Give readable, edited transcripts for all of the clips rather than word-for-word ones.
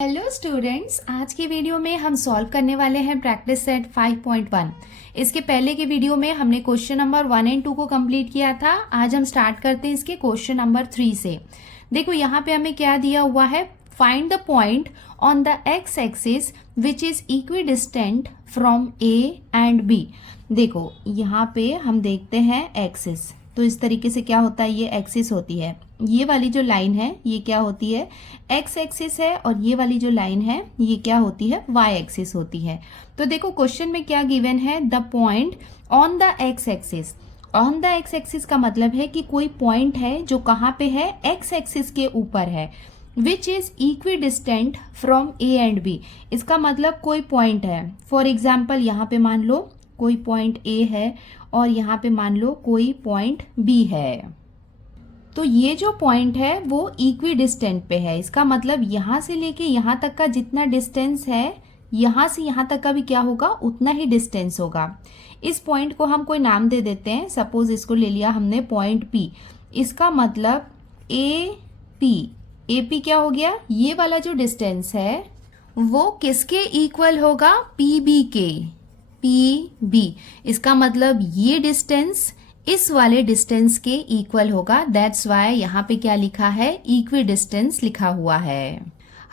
Hello students, आज की video में हम सॉल्व करने वाले हैं प्रैक्टिस सेट 5.1। इसके पहले के वीडियो में हमने क्वेश्चन नंबर 1 एंड 2 को कंप्लीट किया था। आज हम स्टार्ट करते हैं इसके क्वेश्चन नंबर 3 से। देखो यहाँ पे हमें क्या दिया हुआ है, find the point on the x axis which is equidistant from A and B. देखो यहाँ पे हम देखते हैं एक्सिस, तो इस तरीके से क्या होता है, ये एक्सिस होती है। ये वाली जो लाइन है ये क्या होती है, एक्स एक्सिस है, और ये वाली जो लाइन है ये क्या होती है, वाई एक्सिस होती है। तो देखो क्वेश्चन में क्या गिवन है, the point on the x axis. On the x axis का मतलब है कि कोई पॉइंट है जो कहाँ पे है, एक्स एक्सिस के ऊपर है, which is equidistant from A and B. इसका मतलब कोई पॉइंट है, फॉर एग्जाम्पल यहाँ पे मान लो कोई पॉइंट ए है और यहाँ पे मान लो कोई पॉइंट बी है। तो ये जो पॉइंट है वो इक्विडिस्टेंट पे है। इसका मतलब यहाँ से लेके यहाँ तक का जितना डिस्टेंस है, यहाँ से यहाँ तक का भी क्या होगा, उतना ही डिस्टेंस होगा। इस पॉइंट को हम कोई नाम दे देते हैं। सपोज इसको ले लिया हमने पॉइंट पी। इसका मतलब ए पी क्या हो गया, ये वाला जो डिस्टेंस है वो किसके इक्वल होगा, पी बी के, पी बी। इसका मतलब ये डिस्टेंस इस वाले डिस्टेंस के इक्वल होगा। दैट्स वाई यहाँ पे क्या लिखा है, इक्वी डिस्टेंस लिखा हुआ है।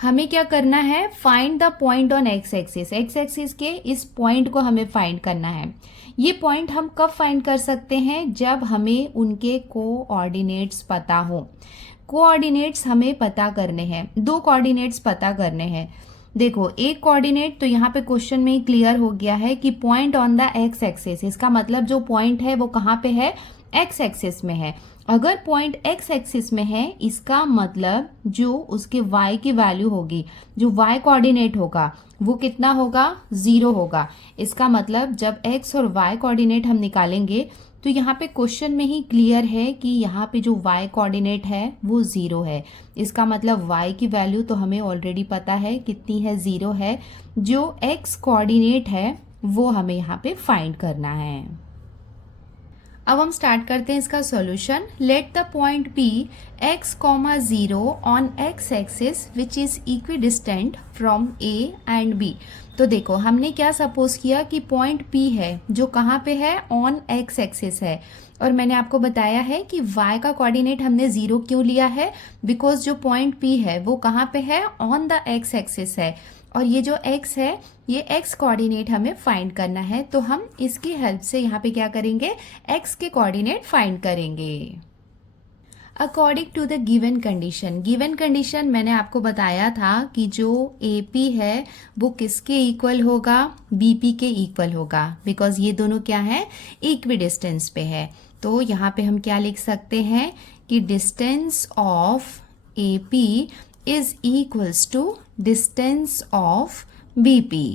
हमें क्या करना है, find the point on x axis. X axis के इस पॉइंट को हमें फाइंड करना है। ये पॉइंट हम कब फाइंड कर सकते हैं, जब हमें उनके कोऑर्डिनेट्स पता हो। कोऑर्डिनेट्स हमें पता करने हैं, दो कोऑर्डिनेट्स पता करने हैं। देखो एक कोऑर्डिनेट तो यहाँ पे क्वेश्चन में ही क्लियर हो गया है कि point on the x axis. इसका मतलब जो पॉइंट है वो कहाँ पे है, एक्स एक्सिस में है। अगर पॉइंट एक्स एक्सिस में है, इसका मतलब जो उसके y की वैल्यू होगी, जो y कोऑर्डिनेट होगा वो कितना होगा, 0 होगा। इसका मतलब जब x और y कोऑर्डिनेट हम निकालेंगे तो यहाँ पे क्वेश्चन में ही क्लियर है कि यहाँ पे जो y कोऑर्डिनेट है वो 0 है। इसका मतलब y की वैल्यू तो हमें ऑलरेडी पता है कितनी है, 0 है। जो x कोऑर्डिनेट है वो हमें यहाँ पे फाइंड करना है। अब हम स्टार्ट करते हैं इसका solution. Let the point P x, 0 on x axis which is equidistant from A and B। तो देखो हमने क्या सपोज किया कि पॉइंट P है जो कहाँ पे है, ऑन x एक्सिस है। और मैंने आपको बताया है कि y का कोऑर्डिनेट हमने 0 क्यों लिया है, बिकॉज जो पॉइंट P है वो कहाँ पे है, ऑन द x एक्सिस है। और ये जो x है ये x कोऑर्डिनेट हमें फाइंड करना है। तो हम इसकी हेल्प से यहाँ पे क्या करेंगे, x के कोऑर्डिनेट फाइंड करेंगे according to the given condition. Given condition मैंने आपको बताया था कि जो AP है वो किसके इक्वल होगा, BP के इक्वल होगा, बिकॉज ये दोनों क्या है, इक्विडिस्टेंस पे है। तो यहाँ पे हम क्या लिख सकते हैं कि distance of AP is equals to distance of BP।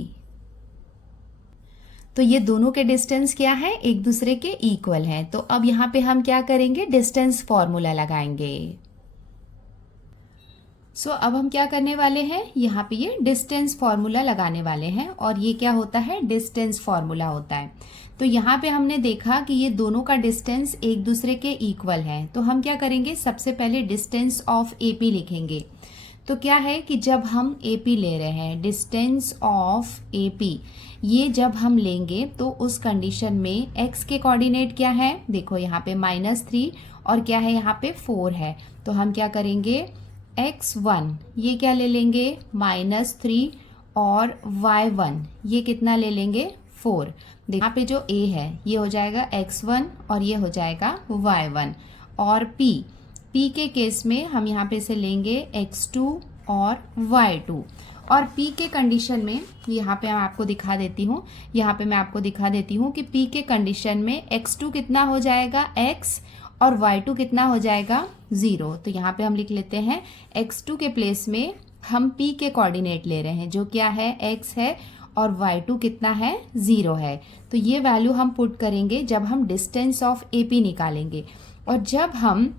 तो ये दोनों के डिस्टेंस क्या है, एक दूसरे के इक्वल है। तो अब यहाँ पे हम क्या करेंगे, डिस्टेंस फॉर्मूला लगाएंगे। सो अब हम क्या करने वाले हैं, यहाँ पे ये डिस्टेंस फॉर्मूला लगाने वाले हैं। और ये क्या होता है, डिस्टेंस फॉर्मूला होता है। तो यहाँ पे हमने देखा कि ये दोनों का डिस्टेंस एक दूसरे के इक्वल है। तो हम क्या करेंगे, सबसे पहले डिस्टेंस ऑफ AP लिखेंगे। तो क्या है कि जब हम AP ले रहे हैं, डिस्टेंस ऑफ AP, ये जब हम लेंगे तो उस कंडीशन में x के कोऑर्डिनेट क्या है, देखो यहाँ पे -3 और क्या है यहाँ पे 4 है। तो हम क्या करेंगे, x1 ये क्या ले लेंगे, -3, और y1 ये कितना ले लेंगे, 4। यहाँ पे जो a है ये हो जाएगा x1 और ये हो जाएगा y1। और p के केस में हम यहाँ पे से लेंगे x2 और y2। और p के कंडीशन में यहाँ पे मैं आपको दिखा देती हूँ, यहाँ पे मैं आपको दिखा देती हूँ कि p के कंडीशन में x2 कितना हो जाएगा, x, और y2 कितना हो जाएगा, 0। तो यहाँ पे हम लिख लेते हैं x2 के प्लेस में हम p के कोऑर्डिनेट ले रहे हैं जो क्या है, x है, और y2 कितना है, 0 है। तो ये वैल्यू हम पुट करेंगे जब हम डिस्टेंस ऑफ AP निकालेंगे। और जब हम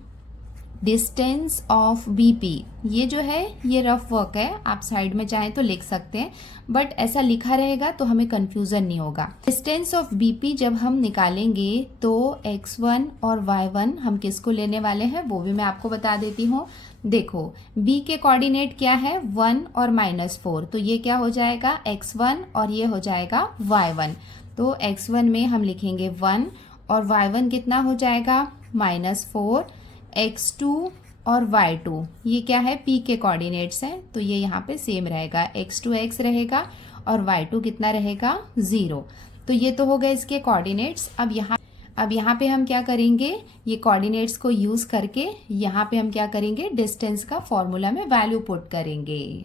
डिस्टेंस ऑफ BP, ये जो है ये रफ वर्क है, आप साइड में चाहें तो लिख सकते हैं, बट ऐसा लिखा रहेगा तो हमें कंफ्यूजन नहीं होगा। डिस्टेंस ऑफ BP जब हम निकालेंगे तो x1 और y1 हम किसको लेने वाले हैं वो भी मैं आपको बता देती हूँ। देखो b के कोऑर्डिनेट क्या है 1 और -4, तो ये क्या हो जाएगा x1 और ये हो जाएगा y1। तो x1 में हम लिखेंगे 1 और y1 कितना हो जाएगा -4, x2 और y2 ये क्या है p के कोऑर्डिनेट्स हैं, तो ये यहाँ पे सेम रहेगा, x2 x रहेगा और y2 कितना रहेगा 0। तो ये तो हो गए इसके कोऑर्डिनेट्स। अब यहाँ पे हम क्या करेंगे, ये कोऑर्डिनेट्स को यूज करके यहाँ पे हम क्या करेंगे, डिस्टेंस का फॉर्मूला में वैल्यू पुट करेंगे।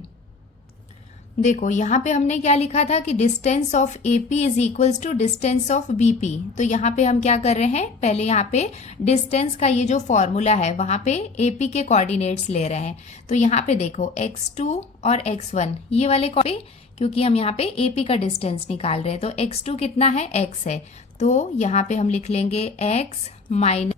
देखो यहाँ पे हमने क्या लिखा था कि distance of AP is equals to distance of BP। तो यहाँ पे हम क्या कर रहे हैं, पहले यहाँ पे डिस्टेंस का ये जो फॉर्मूला है वहां पे AP के कोऑर्डिनेट्स ले रहे हैं। तो यहाँ पे देखो x2 और x1 ये वाले क्योंकि हम यहाँ पे AP का डिस्टेंस निकाल रहे हैं, तो x2 कितना है x है, तो यहाँ पे हम लिख लेंगे x माइनस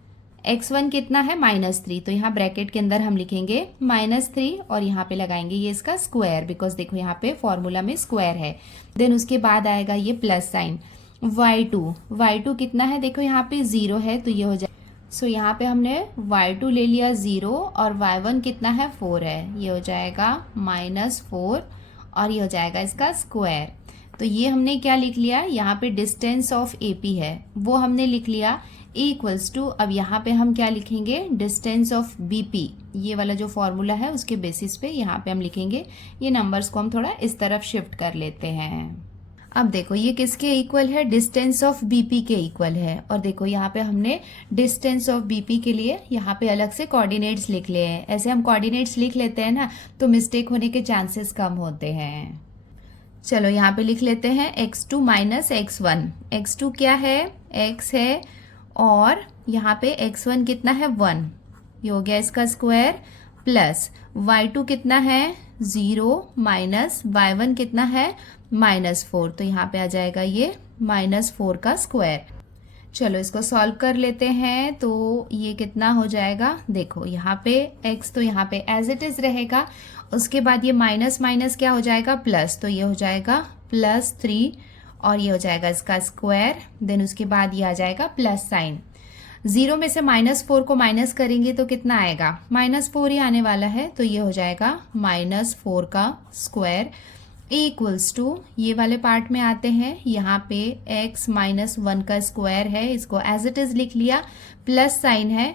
x1 कितना है -3, तो यहाँ ब्रैकेट के अंदर हम लिखेंगे -3 और यहाँ पे लगाएंगे ये इसका स्क्वायर, बिकॉज देखो यहाँ पे फॉर्मूला में स्क्वायर है। देन उसके बाद आएगा ये प्लस साइन। y2 कितना है, देखो यहाँ पे 0 है, तो ये हो जाए, सो यहाँ पे हमने y2 ले लिया 0 और y1 कितना है 4 है, ये हो जाएगा -4 और ये हो जाएगा इसका स्क्वायर। तो ये हमने क्या लिख लिया, यहाँ पे डिस्टेंस ऑफ AP है वो हमने लिख लिया इक्वल्स टू, अब यहाँ पे हम क्या लिखेंगे, डिस्टेंस ऑफ BP, ये वाला जो फॉर्मूला है उसके बेसिस पे यहाँ पे हम लिखेंगे। ये नंबर्स को हम थोड़ा इस तरफ शिफ्ट कर लेते हैं। अब देखो ये किसके इक्वल है, डिस्टेंस ऑफ BP के इक्वल है। और देखो यहाँ पे हमने डिस्टेंस ऑफ BP के लिए यहाँ पे अलग से कोऑर्डिनेट्स लिख लिए हैं। ऐसे हम कोऑर्डिनेट्स लिख लेते हैं ना तो मिस्टेक होने के चांसेस कम होते हैं। चलो यहाँ पे लिख लेते हैं x2 माइनस x1। x2 क्या है, x है, और यहाँ पे x1 कितना है 1, ये हो गया इसका स्क्वायर, प्लस y2 कितना है 0 माइनस y1 कितना है -4, तो यहाँ पे आ जाएगा ये -4 का स्क्वायर। चलो इसको सॉल्व कर लेते हैं, तो ये कितना हो जाएगा, देखो यहाँ पे x तो यहाँ पे एज इट इज रहेगा, उसके बाद ये माइनस माइनस क्या हो जाएगा प्लस, तो ये हो जाएगा +3 और ये हो जाएगा इसका स्क्वायर। देन उसके बाद ये आ जाएगा प्लस साइन। 0 में से -4 को माइनस करेंगे तो कितना आएगा, -4 ही आने वाला है, तो ये हो जाएगा -4 का स्क्वायर इक्वल्स टू, ये वाले पार्ट में आते हैं, यहाँ पे x -1 का स्क्वायर है, इसको एज इट इज लिख लिया, प्लस साइन है,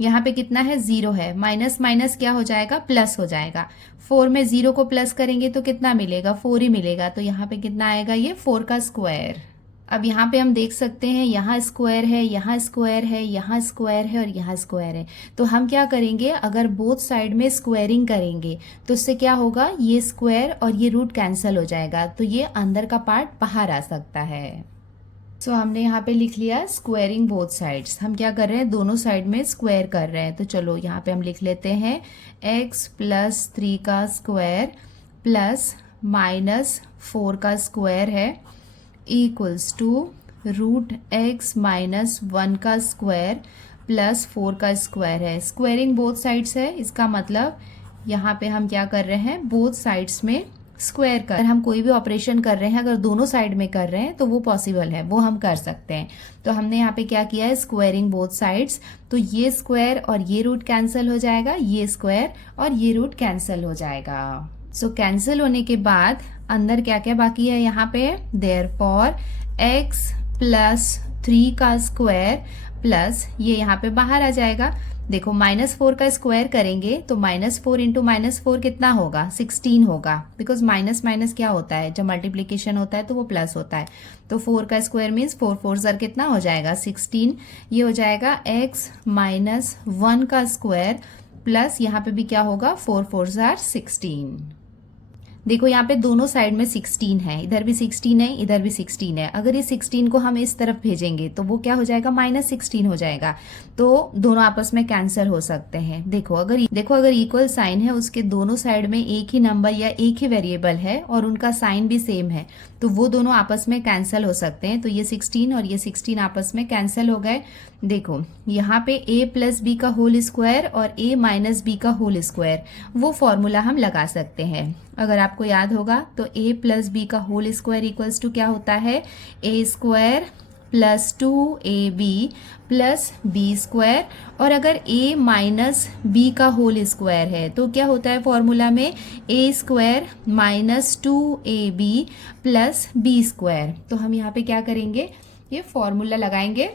यहाँ पे कितना है 0 है, माइनस माइनस क्या हो जाएगा प्लस हो जाएगा। 4 में 0 को प्लस करेंगे तो कितना मिलेगा, 4 ही मिलेगा, तो यहाँ पे कितना आएगा, ये 4 का स्क्वायर। अब यहाँ पे हम देख सकते हैं यहाँ स्क्वायर है, यहाँ स्क्वायर है, यहाँ स्क्वायर है और यहाँ स्क्वायर है। तो हम क्या करेंगे, अगर बोथ साइड में स्क्वायरिंग करेंगे तो उससे क्या होगा, ये स्क्वायर और ये रूट कैंसिल हो जाएगा, तो ये अंदर का पार्ट बाहर आ सकता है। सो हमने यहाँ पे लिख लिया स्क्वायरिंग बोथ साइड्स। हम क्या कर रहे हैं, दोनों साइड में स्क्वायर कर रहे हैं। तो चलो यहाँ पे हम लिख लेते हैं x + 3 का स्क्वायर प्लस -4 का स्क्वायर है इक्वल्स टू √x - 1 का स्क्वायर प्लस 4 का स्क्वायर है। स्क्वायरिंग बोथ साइड्स है, इसका मतलब यहाँ पे हम क्या कर रहे हैं, बोथ साइड्स में स्क्वायर कर, अगर हम कोई भी ऑपरेशन कर रहे हैं अगर दोनों साइड में कर रहे हैं तो वो पॉसिबल है, वो हम कर सकते हैं। तो हमने यहाँ पे क्या किया है, स्क्वायरिंग बोथ साइड्स, तो ये स्क्वायर और ये रूट कैंसिल हो जाएगा, ये स्क्वायर और ये रूट कैंसिल हो जाएगा। सो कैंसिल होने के बाद अंदर क्या क्या बाकी है यहाँ पे, देयरफॉर x + 3 का स्क्वायर प्लस ये यहाँ पे बाहर आ जाएगा। देखो -4 का स्क्वायर करेंगे तो -4 × -4 कितना होगा, 16 होगा, बिकॉज माइनस माइनस क्या होता है, जब मल्टीप्लीकेशन होता है तो वो प्लस होता है। तो 4 का स्क्वायर मीन्स 4 4 ज़र कितना हो जाएगा 16, ये हो जाएगा x - 1 का स्क्वायर प्लस यहाँ पे भी क्या होगा 4 4 ज़र 16। देखो यहाँ पे दोनों साइड में 16 है, इधर भी 16 है, इधर भी 16 है। अगर ये 16 को हम इस तरफ भेजेंगे तो वो क्या हो जाएगा, -16 हो जाएगा, तो दोनों आपस में कैंसिल हो सकते हैं। देखो अगर इक्वल साइन है, उसके दोनों साइड में एक ही नंबर या एक ही वेरिएबल है और उनका साइन भी सेम है, तो वो दोनों आपस में कैंसिल हो सकते हैं। तो ये 16 और ये 16 आपस में कैंसिल हो गए। देखो यहाँ पे a + b का होल स्क्वायर और a - b का होल स्क्वायर, वो फॉर्मूला हम लगा सकते हैं। अगर आपको याद होगा तो a + b का होल स्क्वायर इक्वल्स टू क्या होता है, a² plus 2ab plus B square, और अगर a माइनस बी का होल स्क्वायर है तो क्या होता है फॉर्मूला में, a square minus 2ab plus B square. तो हम यहाँ पे क्या करेंगे, ये फॉर्मूला लगाएंगे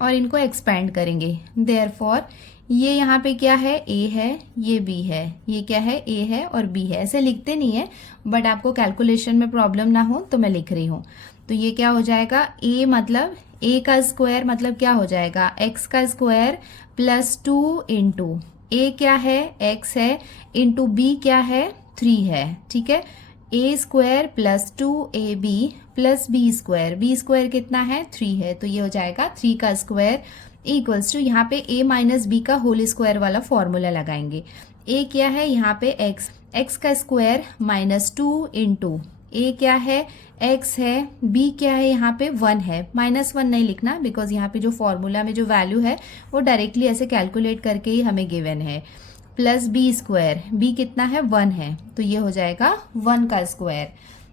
और इनको एक्सपेंड करेंगे। देयरफॉर ये यहाँ पे क्या है, a है, ये b है, ये क्या है, a है और b है। ऐसे लिखते नहीं है बट आपको कैलकुलेशन में प्रॉब्लम ना हो तो मैं लिख रही हूँ। तो ये क्या हो जाएगा, a मतलब a का स्क्वायर मतलब क्या हो जाएगा, x का स्क्वायर प्लस 2 इंटू a क्या है, x है, इंटू b क्या है, 3 है। ठीक है, a square plus 2ab plus B square कितना है, 3 है। तो ये हो जाएगा 3 का स्क्वायर इक्वल्स टू, यहाँ पे a माइनस बी का होल स्क्वायर वाला फॉर्मूला लगाएंगे। a क्या है यहाँ पे x का स्क्वायर माइनस 2 इंटू a क्या है, x है, b क्या है यहाँ पे 1 है, -1 नहीं लिखना बिकॉज यहाँ पे जो फॉर्मूला में जो वैल्यू है वो डायरेक्टली ऐसे कैलकुलेट करके ही हमें गिवन है, प्लस बी स्क्वायर, b कितना है 1 है, तो ये हो जाएगा 1 का स्क्वायर।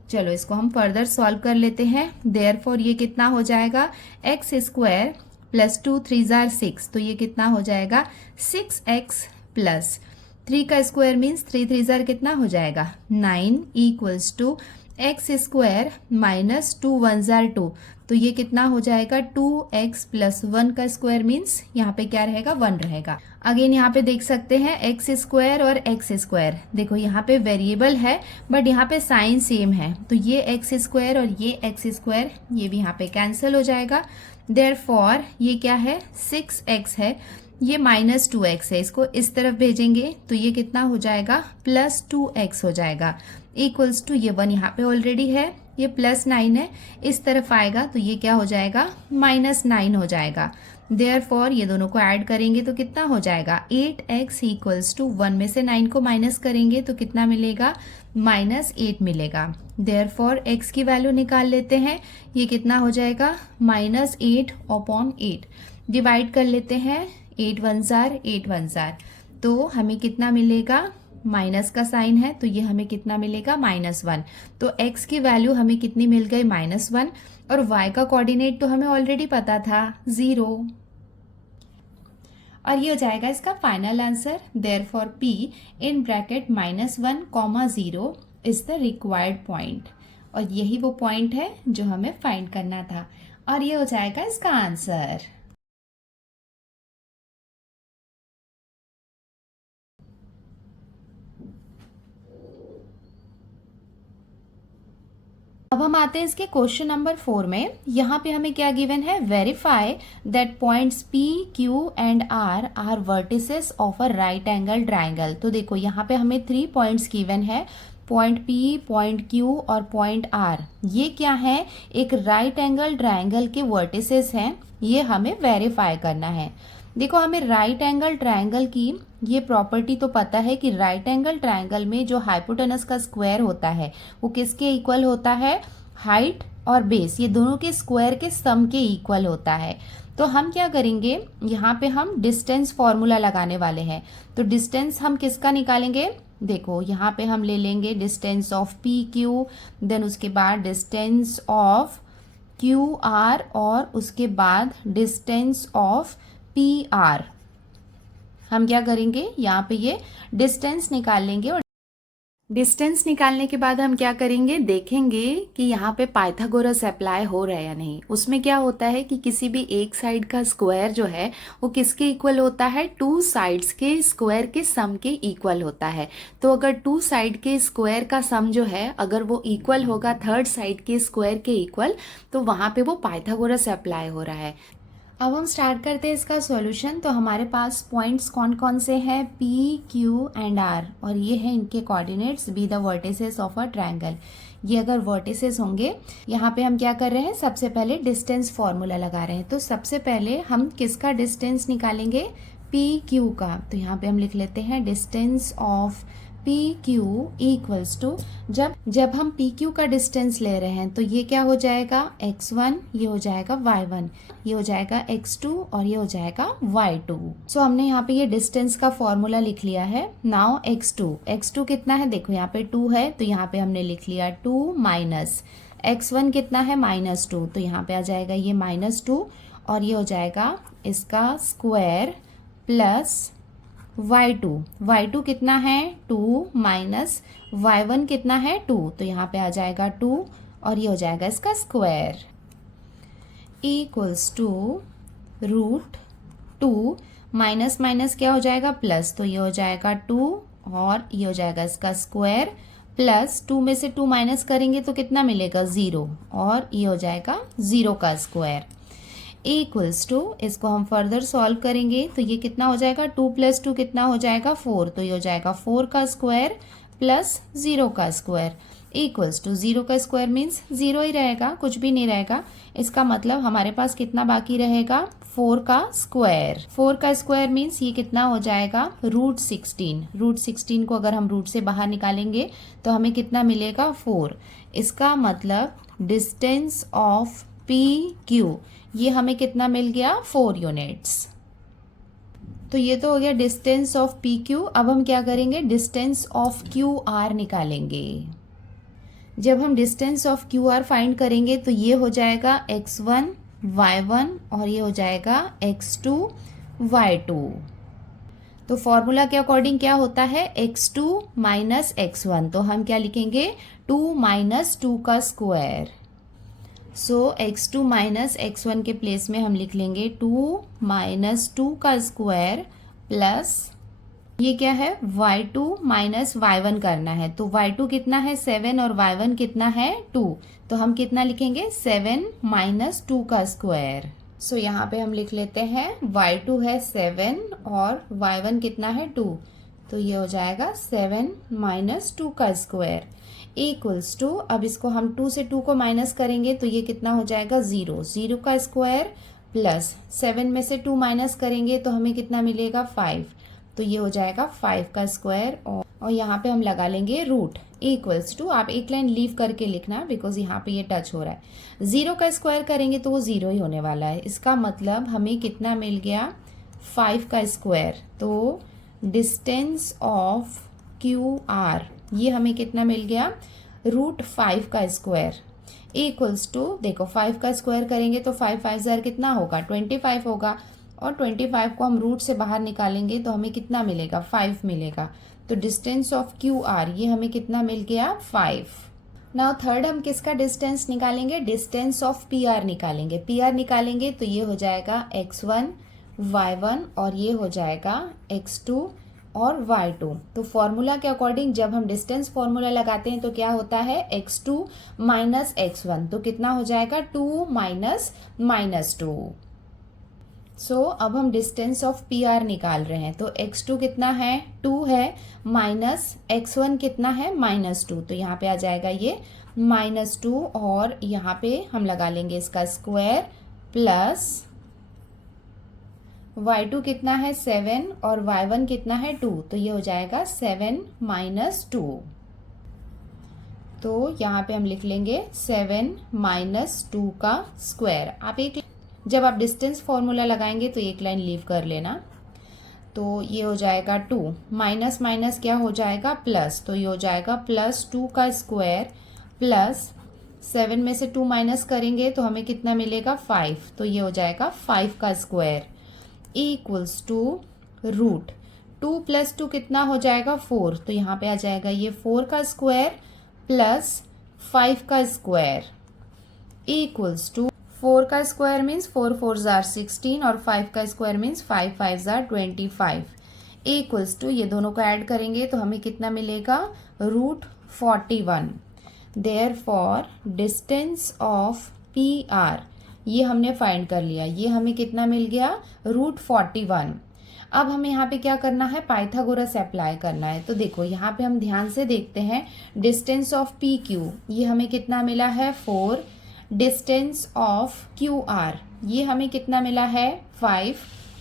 चलो इसको हम फर्दर सॉल्व कर लेते हैं। देयरफॉर ये कितना हो जाएगा, एक्स स्क्वायर प्लस 2 3 जार 6, तो ये कितना हो जाएगा 6x प्लस 3 का स्क्वायर मीन्स 3 3 जार कितना हो जाएगा 9 equals to X square minus 2 1 जार 2, तो ये कितना हो जाएगा 2x प्लस 1 का स्क्वायर मीन्स यहाँ पे क्या रहेगा 1 रहेगा। अगेन यहाँ पे देख सकते हैं एक्स स्क्वायर और एक्स स्क्वायर, देखो यहाँ पे वेरिएबल है बट यहाँ पे साइन सेम है, तो ये एक्स स्क्वायर और ये एक्स स्क्वायर ये भी यहाँ पे कैंसिल हो जाएगा। देयरफॉर ये क्या है 6x है, ये माइनस 2x है, इसको इस तरफ भेजेंगे तो ये कितना हो जाएगा प्लस 2x हो जाएगा इक्वल्स टू, ये 1 यहाँ पे ऑलरेडी है, ये प्लस 9 है, इस तरफ आएगा तो ये क्या हो जाएगा -9 हो जाएगा। देयरफॉर ये दोनों को ऐड करेंगे तो कितना हो जाएगा 8x इक्वल्स टू 1 में से 9 को माइनस करेंगे तो कितना मिलेगा -8 मिलेगा। देयरफॉर x की वैल्यू निकाल लेते हैं, ये कितना हो जाएगा -8/8, डिवाइड कर लेते हैं 8 1 जार, तो हमें कितना मिलेगा, माइनस का साइन है तो ये हमें कितना मिलेगा -1, तो x की वैल्यू हमें कितनी मिल गई -1, और y का कोऑर्डिनेट तो हमें ऑलरेडी पता था 0, और ये हो जाएगा इसका final answer. Therefore p in bracket -1, 0 is the required point, और यही वो पॉइंट है जो हमें फाइंड करना था, और ये हो जाएगा इसका आंसर। अब हम आते हैं इसके क्वेश्चन नंबर 4 में। यहाँ पे हमें क्या गिवन है, verify that points P, Q and R are vertices of a right angle triangle. तो देखो यहाँ पे हमें 3 पॉइंट्स गिवन है, पॉइंट P, पॉइंट Q और पॉइंट R। ये क्या है, एक राइट एंगल ट्राइंगल के वर्टिसेस हैं, ये हमें वेरीफाई करना है। देखो हमें राइट एंगल ट्राइंगल की ये प्रॉपर्टी तो पता है कि राइट एंगल ट्राइंगल में जो हाइपोटेनस का स्क्वायर होता है वो किसके इक्वल होता है, हाइट और बेस, ये दोनों के स्क्वायर के सम के इक्वल होता है। तो हम क्या करेंगे, यहाँ पे हम डिस्टेंस फॉर्मूला लगाने वाले हैं। तो डिस्टेंस हम किसका निकालेंगे, देखो यहाँ पे हम ले लेंगे distance of P Q, then उसके बाद डिस्टेंस ऑफ क्यू आर, और उसके बाद डिस्टेंस ऑफ पी आर। हम क्या करेंगे, यहाँ पे ये डिस्टेंस निकाल लेंगे, और डिस्टेंस निकालने के बाद हम क्या करेंगे, देखेंगे कि यहाँ पे पाइथागोरस अप्लाई हो रहा है या नहीं। उसमें क्या होता है कि किसी भी एक साइड का स्क्वायर जो है वो किसके इक्वल होता है, 2 साइड्स के स्क्वायर के सम के इक्वल होता है। तो अगर 2 साइड के स्क्वायर का सम जो है अगर वो इक्वल होगा 3rd साइड के स्क्वायर के इक्वल, तो वहाँ पे वो पाइथागोरस अप्लाई हो रहा है। अब हम स्टार्ट करते हैं इसका सॉल्यूशन। तो हमारे पास पॉइंट्स कौन कौन से हैं, P, Q एंड R, और ये है इनके coordinates, be the vertices of a triangle. ये अगर वर्टिसेस होंगे, यहाँ पे हम क्या कर रहे हैं, सबसे पहले डिस्टेंस फॉर्मूला लगा रहे हैं। तो सबसे पहले हम किसका डिस्टेंस निकालेंगे, P, Q का। तो यहाँ पे हम लिख लेते हैं distance of P Q equals to, जब हम पी क्यू का डिस्टेंस ले रहे हैं तो ये क्या हो जाएगा x1, ये हो जाएगा y1, ये हो जाएगा x2 और ये हो जाएगा y2। सो हमने यहाँ पे ये डिस्टेंस का फॉर्मूला लिख लिया है। नाउ x2 कितना है, देखो यहाँ पे 2 है तो यहाँ पे हमने लिख लिया 2 माइनस x1 कितना है -2, तो यहाँ पे आ जाएगा ये -2 और ये हो जाएगा इसका स्क्वायर प्लस y2 कितना है 2 माइनस y1 कितना है 2, तो यहाँ पे आ जाएगा 2 और ये हो जाएगा इसका square equals to √2 minus minus क्या हो जाएगा प्लस, तो ये हो जाएगा 2 और ये हो जाएगा इसका स्क्वायर प्लस 2 में से 2 माइनस करेंगे तो कितना मिलेगा 0 और ये हो जाएगा 0 का स्क्वायर इक्वल्स टू, इसको हम फर्दर सॉल्व करेंगे तो ये कितना हो जाएगा 2 + 2 कितना हो जाएगा 4, तो ये हो जाएगा 4 का स्क्वायर प्लस 0 का स्क्वायर इक्वल्स टू 0 का स्क्वायर मीन्स 0 ही रहेगा, कुछ भी नहीं रहेगा। इसका मतलब हमारे पास कितना बाकी रहेगा 4 का स्क्वायर। 4 का स्क्वायर मीन्स ये कितना हो जाएगा √16। √16 को अगर हम रूट से बाहर निकालेंगे तो हमें कितना मिलेगा 4। इसका मतलब डिस्टेंस ऑफ PQ ये हमें कितना मिल गया 4 यूनिट्स। तो ये तो हो गया डिस्टेंस ऑफ PQ। अब हम क्या करेंगे डिस्टेंस ऑफ QR निकालेंगे। जब हम डिस्टेंस ऑफ QR फाइंड करेंगे तो ये हो जाएगा x1 y1 और ये हो जाएगा x2 y2। तो फॉर्मूला के अकॉर्डिंग क्या होता है x2 माइनस x1, तो हम क्या लिखेंगे 2 माइनस 2 का स्क्वायर। सो x2 माइनस x1 के प्लेस में हम लिख लेंगे 2 माइनस 2 का स्क्वायर प्लस ये क्या है y2 माइनस y1 करना है, तो y2 कितना है 7 और y1 कितना है 2, तो हम कितना लिखेंगे 7 माइनस 2 का स्क्वायर। सो यहाँ पे हम लिख लेते हैं y2 है 7 और y1 कितना है 2, तो ये हो जाएगा 7 माइनस 2 का स्क्वायर इक्वल्स टू, अब इसको हम 2 से 2 को माइनस करेंगे तो ये कितना हो जाएगा 0 का स्क्वायर प्लस 7 में से 2 माइनस करेंगे तो हमें कितना मिलेगा 5, तो ये हो जाएगा 5 का स्क्वायर और यहाँ पे हम लगा लेंगे रूट इक्वल्स टू, आप एक लाइन लीव करके लिखना बिकॉज यहाँ पे ये टच हो रहा है। 0 का स्क्वायर करेंगे तो वो 0 ही होने वाला है। इसका मतलब हमें कितना मिल गया 5 का स्क्वायर। तो डिस्टेंस ऑफ QR ये हमें कितना मिल गया √5 का स्क्वायर इक्वल्स टू, देखो 5 का स्क्वायर करेंगे तो 5 5 ज़र कितना होगा 25 होगा और 25 को हम रूट से बाहर निकालेंगे तो हमें कितना मिलेगा 5 मिलेगा। तो डिस्टेंस ऑफ QR ये हमें कितना मिल गया 5। नाउ थर्ड हम किसका डिस्टेंस निकालेंगे डिस्टेंस ऑफ PR निकालेंगे। PR निकालेंगे तो ये हो जाएगा x1 y1 और ये हो जाएगा x2 और y2। तो फॉर्मूला के अकॉर्डिंग जब हम डिस्टेंस फॉर्मूला लगाते हैं तो क्या होता है x2 माइनस x1, तो कितना हो जाएगा 2 माइनस -2। सो अब हम डिस्टेंस ऑफ PR निकाल रहे हैं। तो x2 कितना है 2 है माइनस x1 कितना है -2, तो यहाँ पे आ जाएगा ये -2 और यहाँ पे हम लगा लेंगे इसका स्क्वायर प्लस y2 कितना है 7 और y1 कितना है 2, तो ये हो जाएगा 7 माइनस 2। तो यहाँ पे हम लिख लेंगे 7 माइनस 2 का स्क्वायर। जब आप डिस्टेंस फॉर्मूला लगाएंगे तो एक लाइन लीव कर लेना, तो ये हो जाएगा 2 माइनस माइनस क्या हो जाएगा प्लस, तो ये हो जाएगा +2 का स्क्वायर प्लस 7 में से 2 माइनस करेंगे तो हमें कितना मिलेगा 5, तो ये हो जाएगा 5 का स्क्वायर इक्वल्स टू रूट 2 + 2 कितना हो जाएगा 4, तो यहाँ पे आ जाएगा ये 4 का स्क्वायर प्लस 5 का स्क्वायर इक्वल्स टू 4 का स्क्वायर मीन्स 4 4 ज़ार 16 और 5 का स्क्वायर मीन्स 5 5 ज़ार 25 इक्वल्स टू, ये दोनों को ऐड करेंगे तो हमें कितना मिलेगा √41। देयरफॉर डिस्टेंस ऑफ PR ये हमने फाइंड कर लिया, ये हमें कितना मिल गया √41। अब हमें यहाँ पे क्या करना है पाइथागोरस अप्लाई करना है। तो देखो यहाँ पे हम ध्यान से देखते हैं डिस्टेंस ऑफ PQ ये हमें कितना मिला है 4, डिस्टेंस ऑफ QR ये हमें कितना मिला है 5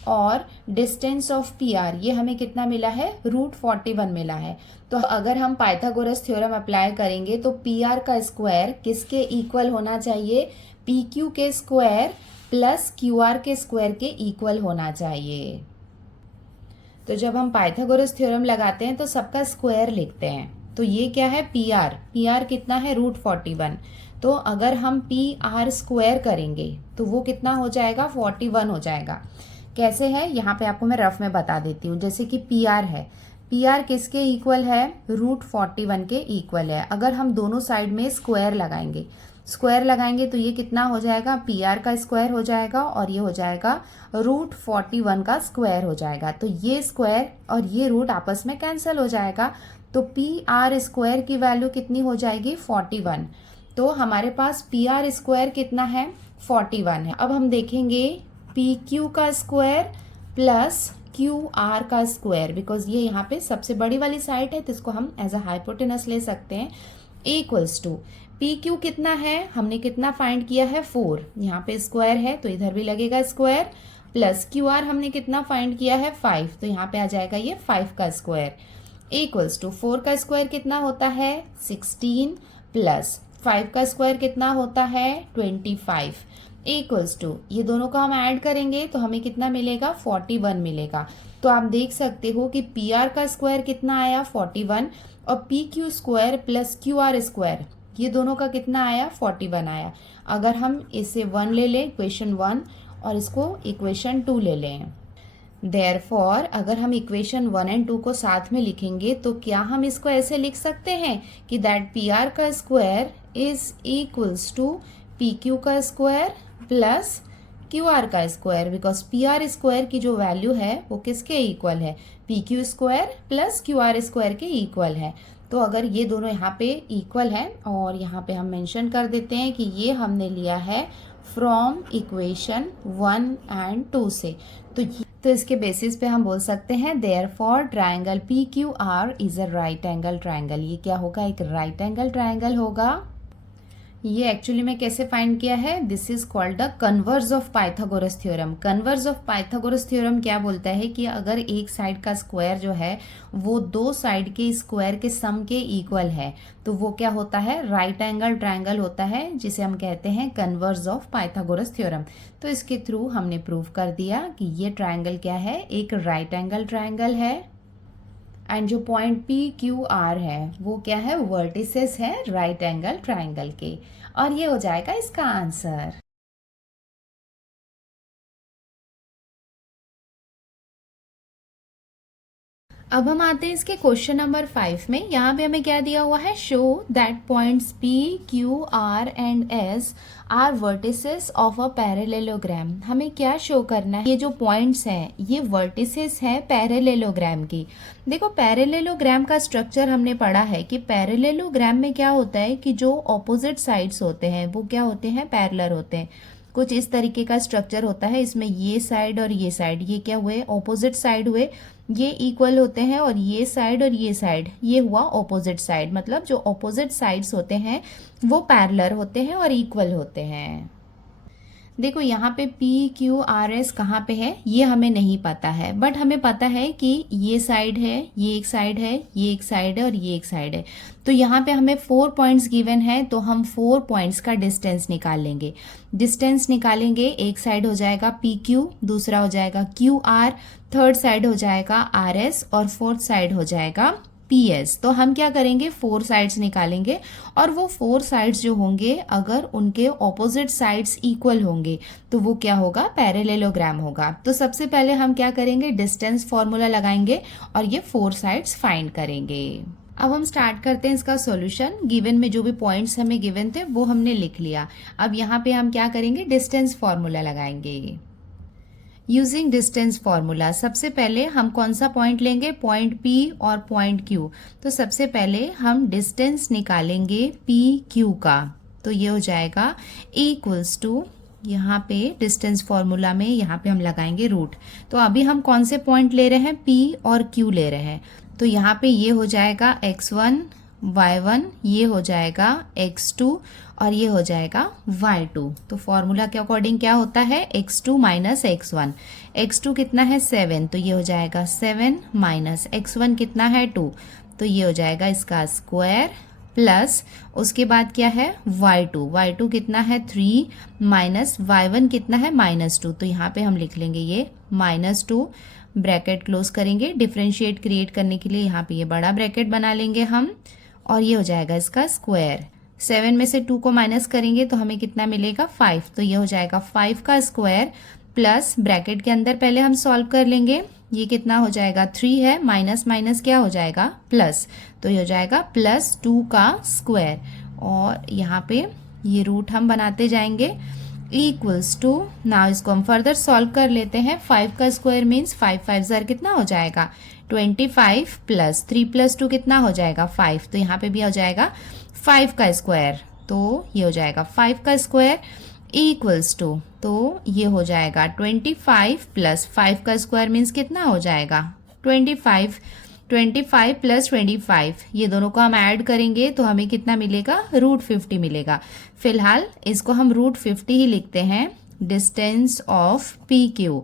और डिस्टेंस ऑफ PR ये हमें कितना मिला है √41 मिला है। तो अगर हम पाइथागोरस थ्योरम अप्लाई करेंगे तो PR का स्क्वायर किसके इक्वल होना चाहिए PQ के स्क्वायर प्लस QR के स्क्वायर के इक्वल होना चाहिए। तो जब हम पाइथागोरस थ्योरम लगाते हैं तो सबका स्क्वायर लिखते हैं। तो ये क्या है PR कितना है √41, तो अगर हम पी आर स्क्वायर करेंगे तो वो कितना हो जाएगा, 41 हो जाएगा। कैसे है, यहाँ पे आपको मैं रफ में बता देती हूँ। जैसे कि पी आर है, पी आर किसके इक्वल है, √41 के इक्वल है। अगर हम दोनों साइड में स्क्वायर लगाएंगे तो ये कितना हो जाएगा, पी आर का स्क्वायर हो जाएगा और ये हो जाएगा √41 का स्क्वायर हो जाएगा। तो ये स्क्वायर और ये रूट आपस में कैंसिल हो जाएगा, तो पी आर स्क्वायर की वैल्यू कितनी हो जाएगी, 41। तो हमारे पास पी आर स्क्वायर कितना है, 41 है। अब हम देखेंगे पी क्यू का स्क्वायर प्लस क्यू आर का स्क्वायर, बिकॉज ये यहाँ पे सबसे बड़ी वाली साइड है तो इसको हम एज अ हाइपोटेनस ले सकते हैं, इक्वल्स टू पी क्यू कितना है, हमने कितना फाइंड किया है, 4। यहाँ पे स्क्वायर है तो इधर भी लगेगा स्क्वायर, प्लस क्यू आर हमने कितना फाइंड किया है, 5, तो यहाँ पे आ जाएगा ये 5 का स्क्वायर, इक्वल्स टू 4 का स्क्वायर कितना होता है, 16, प्लस 5 का स्क्वायर कितना होता है, 25, इक्वल्स टू ये दोनों का हम ऐड करेंगे तो हमें कितना मिलेगा, 41 मिलेगा। तो आप देख सकते हो कि पी आर का स्क्वायर कितना आया, 41, और P Q square plus Q R square ये दोनों का कितना आया, 41 आया। अगर हम इसे 1 ले लें, इक्वेशन 1, और इसको इक्वेशन 2 ले लें, देयरफॉर अगर हम इक्वेशन 1 एंड 2 को साथ में लिखेंगे तो क्या हम इसको ऐसे लिख सकते हैं कि दैट पी आर का square is equals to P Q का स्क्वायर प्लस क्यू आर का square, because P R square की जो वैल्यू है वो किसके इक्वल है, P Q square plus Q R square के इक्वल है। तो अगर ये दोनों यहाँ पे इक्वल है, और यहाँ पे हम मेंशन कर देते हैं कि ये हमने लिया है फ्रॉम इक्वेशन 1 एंड 2 से, तो इसके बेसिस पे हम बोल सकते हैं therefore triangle P Q R is a right angle triangle. ये क्या होगा, एक राइट एंगल ट्रायंगल होगा। ये एक्चुअली में कैसे फाइंड किया है, this is called the converse of Pythagoras theorem. Converse of Pythagoras theorem क्या बोलता है कि अगर एक साइड का स्क्वायर जो है वो दो साइड के स्क्वायर के सम के इक्वल है तो वो क्या होता है, राइट एंगल ट्रायंगल होता है, जिसे हम कहते हैं कन्वर्स ऑफ पाइथागोरस थ्योरम। तो इसके थ्रू हमने प्रूव कर दिया कि ये ट्रायंगल क्या है, एक राइट एंगल ट्रायंगल है, एंड जो पॉइंट पी क्यू आर है वो क्या है, वर्टिसेस है राइट एंगल ट्रायंगल के, और ये हो जाएगा इसका आंसर। अब हम आते हैं इसके क्वेश्चन नंबर 5 में। यहाँ पे हमें क्या दिया हुआ है, show that points P Q R and S R vertices of a parallelogram. हमें क्या शो करना है, ये जो पॉइंट्स हैं ये वर्टिसेस हैं पैरेलेलोग्राम की। देखो पैरेलेलोग्राम का स्ट्रक्चर हमने पढ़ा है कि पैरेलेलोग्राम में क्या होता है कि जो ऑपोजिट साइड्स होते हैं वो क्या होते हैं, पैरेलल होते हैं। कुछ इस तरीके का स्ट्रक्चर होता है, इसमें ये साइड और ये साइड, ये क्या हुए, ऑपोजिट साइड हुए, ये इक्वल होते हैं, और ये साइड और ये साइड ये हुआ ऑपोजिट साइड। मतलब जो ऑपोजिट साइड्स होते हैं वो पैरेलल होते हैं और इक्वल होते हैं। देखो यहाँ पे पी क्यू आर एस कहाँ पे है ये हमें नहीं पता है, बट हमें पता है कि ये साइड है, ये एक साइड है, ये एक साइड है और ये एक साइड है। तो यहाँ पे हमें 4 पॉइंट्स गिवन है, तो हम 4 पॉइंट्स का डिस्टेंस निकालेंगे। डिस्टेंस निकालेंगे, एक साइड हो जाएगा पी क्यू, दूसरा हो जाएगा क्यू आर, थर्ड साइड हो जाएगा आर एस, और फोर्थ साइड हो जाएगा PS। तो हम क्या करेंगे, 4 साइड्स निकालेंगे, और वो 4 साइड्स जो होंगे अगर उनके ऑपोजिट साइड्स इक्वल होंगे तो वो क्या होगा, पैरेलेलोग्राम होगा। तो सबसे पहले हम क्या करेंगे, डिस्टेंस फॉर्मूला लगाएंगे और ये 4 साइड्स फाइंड करेंगे। अब हम स्टार्ट करते हैं इसका सॉल्यूशन। गिवन में जो भी पॉइंट्स हमें गिवन थे वो हमने लिख लिया। अब यहाँ पे हम क्या करेंगे, डिस्टेंस फॉर्मूला लगाएंगे। यूजिंग डिस्टेंस फॉर्मूला सबसे पहले हम कौन सा पॉइंट लेंगे, पॉइंट P और पॉइंट Q। तो सबसे पहले हम डिस्टेंस निकालेंगे PQ का, तो ये हो जाएगा इक्वल्स टू, यहाँ पे डिस्टेंस फॉर्मूला में यहाँ पे हम लगाएंगे रूट। तो अभी हम कौन से पॉइंट ले रहे हैं, P और Q ले रहे हैं, तो यहाँ पे ये हो जाएगा x1 y1, ये हो जाएगा x2 और ये हो जाएगा y2। तो फॉर्मूला के अकॉर्डिंग क्या होता है, x2 माइनस x1। x2 कितना है 7, तो ये हो जाएगा 7 माइनस x1 कितना है 2, तो ये हो जाएगा इसका स्क्वायर, प्लस उसके बाद क्या है y2 कितना है 3 माइनस y1 कितना है -2। तो यहाँ पे हम लिख लेंगे ये -2, ब्रैकेट क्लोज करेंगे। डिफरेंशिएट क्रिएट करने के लिए यहाँ पे ये बड़ा ब्रैकेट बना लेंगे हम, और ये हो जाएगा इसका स्क्वायर। 7 में से 2 को माइनस करेंगे तो हमें कितना मिलेगा 5। तो ये हो जाएगा 5 का स्क्वायर प्लस ब्रैकेट के अंदर पहले हम सॉल्व कर लेंगे। ये कितना हो जाएगा 3 है, माइनस माइनस क्या हो जाएगा प्लस, तो ये हो जाएगा +2 का स्क्वायर। और यहाँ पे ये रूट हम बनाते जाएंगे इक्वल्स टू, नाउ इसको हम फर्दर सॉल्व कर लेते हैं। 5 का स्क्वायर मीन्स 5 5 ज़र कितना हो जाएगा 25 प्लस 3 + 2 कितना हो जाएगा 5। तो यहाँ पे भी हो जाएगा 5 का स्क्वायर, तो ये हो जाएगा 5 का स्क्वायर इक्वल्स टू, तो ये हो जाएगा 25 प्लस 5 का स्क्वायर मीन्स कितना हो जाएगा 25। 25 प्लस 25 ये दोनों को हम ऐड करेंगे तो हमें कितना मिलेगा √50 मिलेगा। फिलहाल इसको हम √50 ही लिखते हैं। डिस्टेंस ऑफ PQ,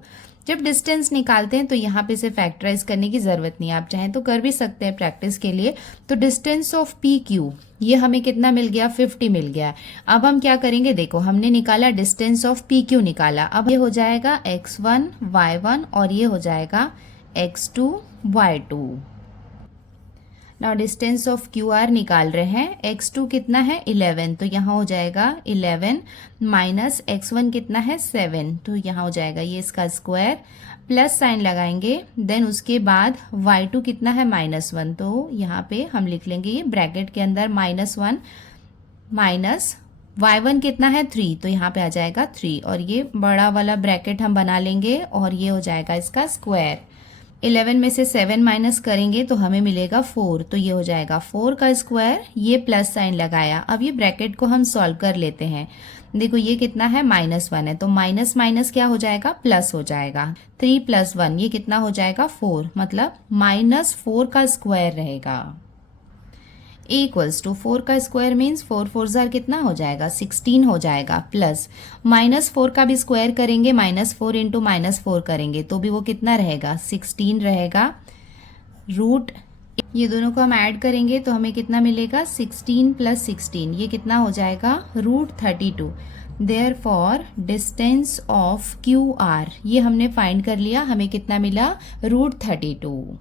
जब डिस्टेंस निकालते हैं तो यहाँ पे से फैक्टराइज करने की ज़रूरत नहीं है, आप चाहें तो कर भी सकते हैं प्रैक्टिस के लिए। तो डिस्टेंस ऑफ PQ ये हमें कितना मिल गया 50 मिल गया। अब हम क्या करेंगे, देखो हमने निकाला डिस्टेंस ऑफ PQ निकाला, अब ये हो जाएगा x1 y1 और ये हो जाएगा x2 y2। Now distance of QR निकाल रहे हैं। x2 कितना है 11, तो यहाँ हो जाएगा 11 माइनस x1 कितना है 7, तो यहाँ हो जाएगा ये इसका स्क्वायर, प्लस साइन लगाएंगे। देन उसके बाद y2 कितना है -1, तो यहाँ पे हम लिख लेंगे ये ब्रैकेट के अंदर -1 माइनस y1 कितना है 3, तो यहाँ पे आ जाएगा 3 और ये बड़ा वाला ब्रैकेट हम बना लेंगे और ये हो जाएगा इसका स्क्वायर। 11 में से 7 माइनस करेंगे तो हमें मिलेगा 4, तो ये हो जाएगा 4 का स्क्वायर, ये प्लस साइन लगाया। अब ये ब्रैकेट को हम सॉल्व कर लेते हैं। देखो ये कितना है -1 है, तो माइनस माइनस क्या हो जाएगा प्लस हो जाएगा। 3 + 1 ये कितना हो जाएगा 4, मतलब -4 का स्क्वायर रहेगा इक्वल्स टू 4 का स्क्वायर मीन्स 4 4 ज़र कितना हो जाएगा 16 हो जाएगा, प्लस -4 का भी स्क्वायर करेंगे, -4 इंटू -4 करेंगे तो भी वो कितना रहेगा 16 रहेगा। रूट ये दोनों को हम ऐड करेंगे तो हमें कितना मिलेगा 16 + 16 ये कितना हो जाएगा √32। देयरफॉर डिस्टेंस ऑफ QR ये हमने फाइंड कर लिया, हमें कितना मिला √32।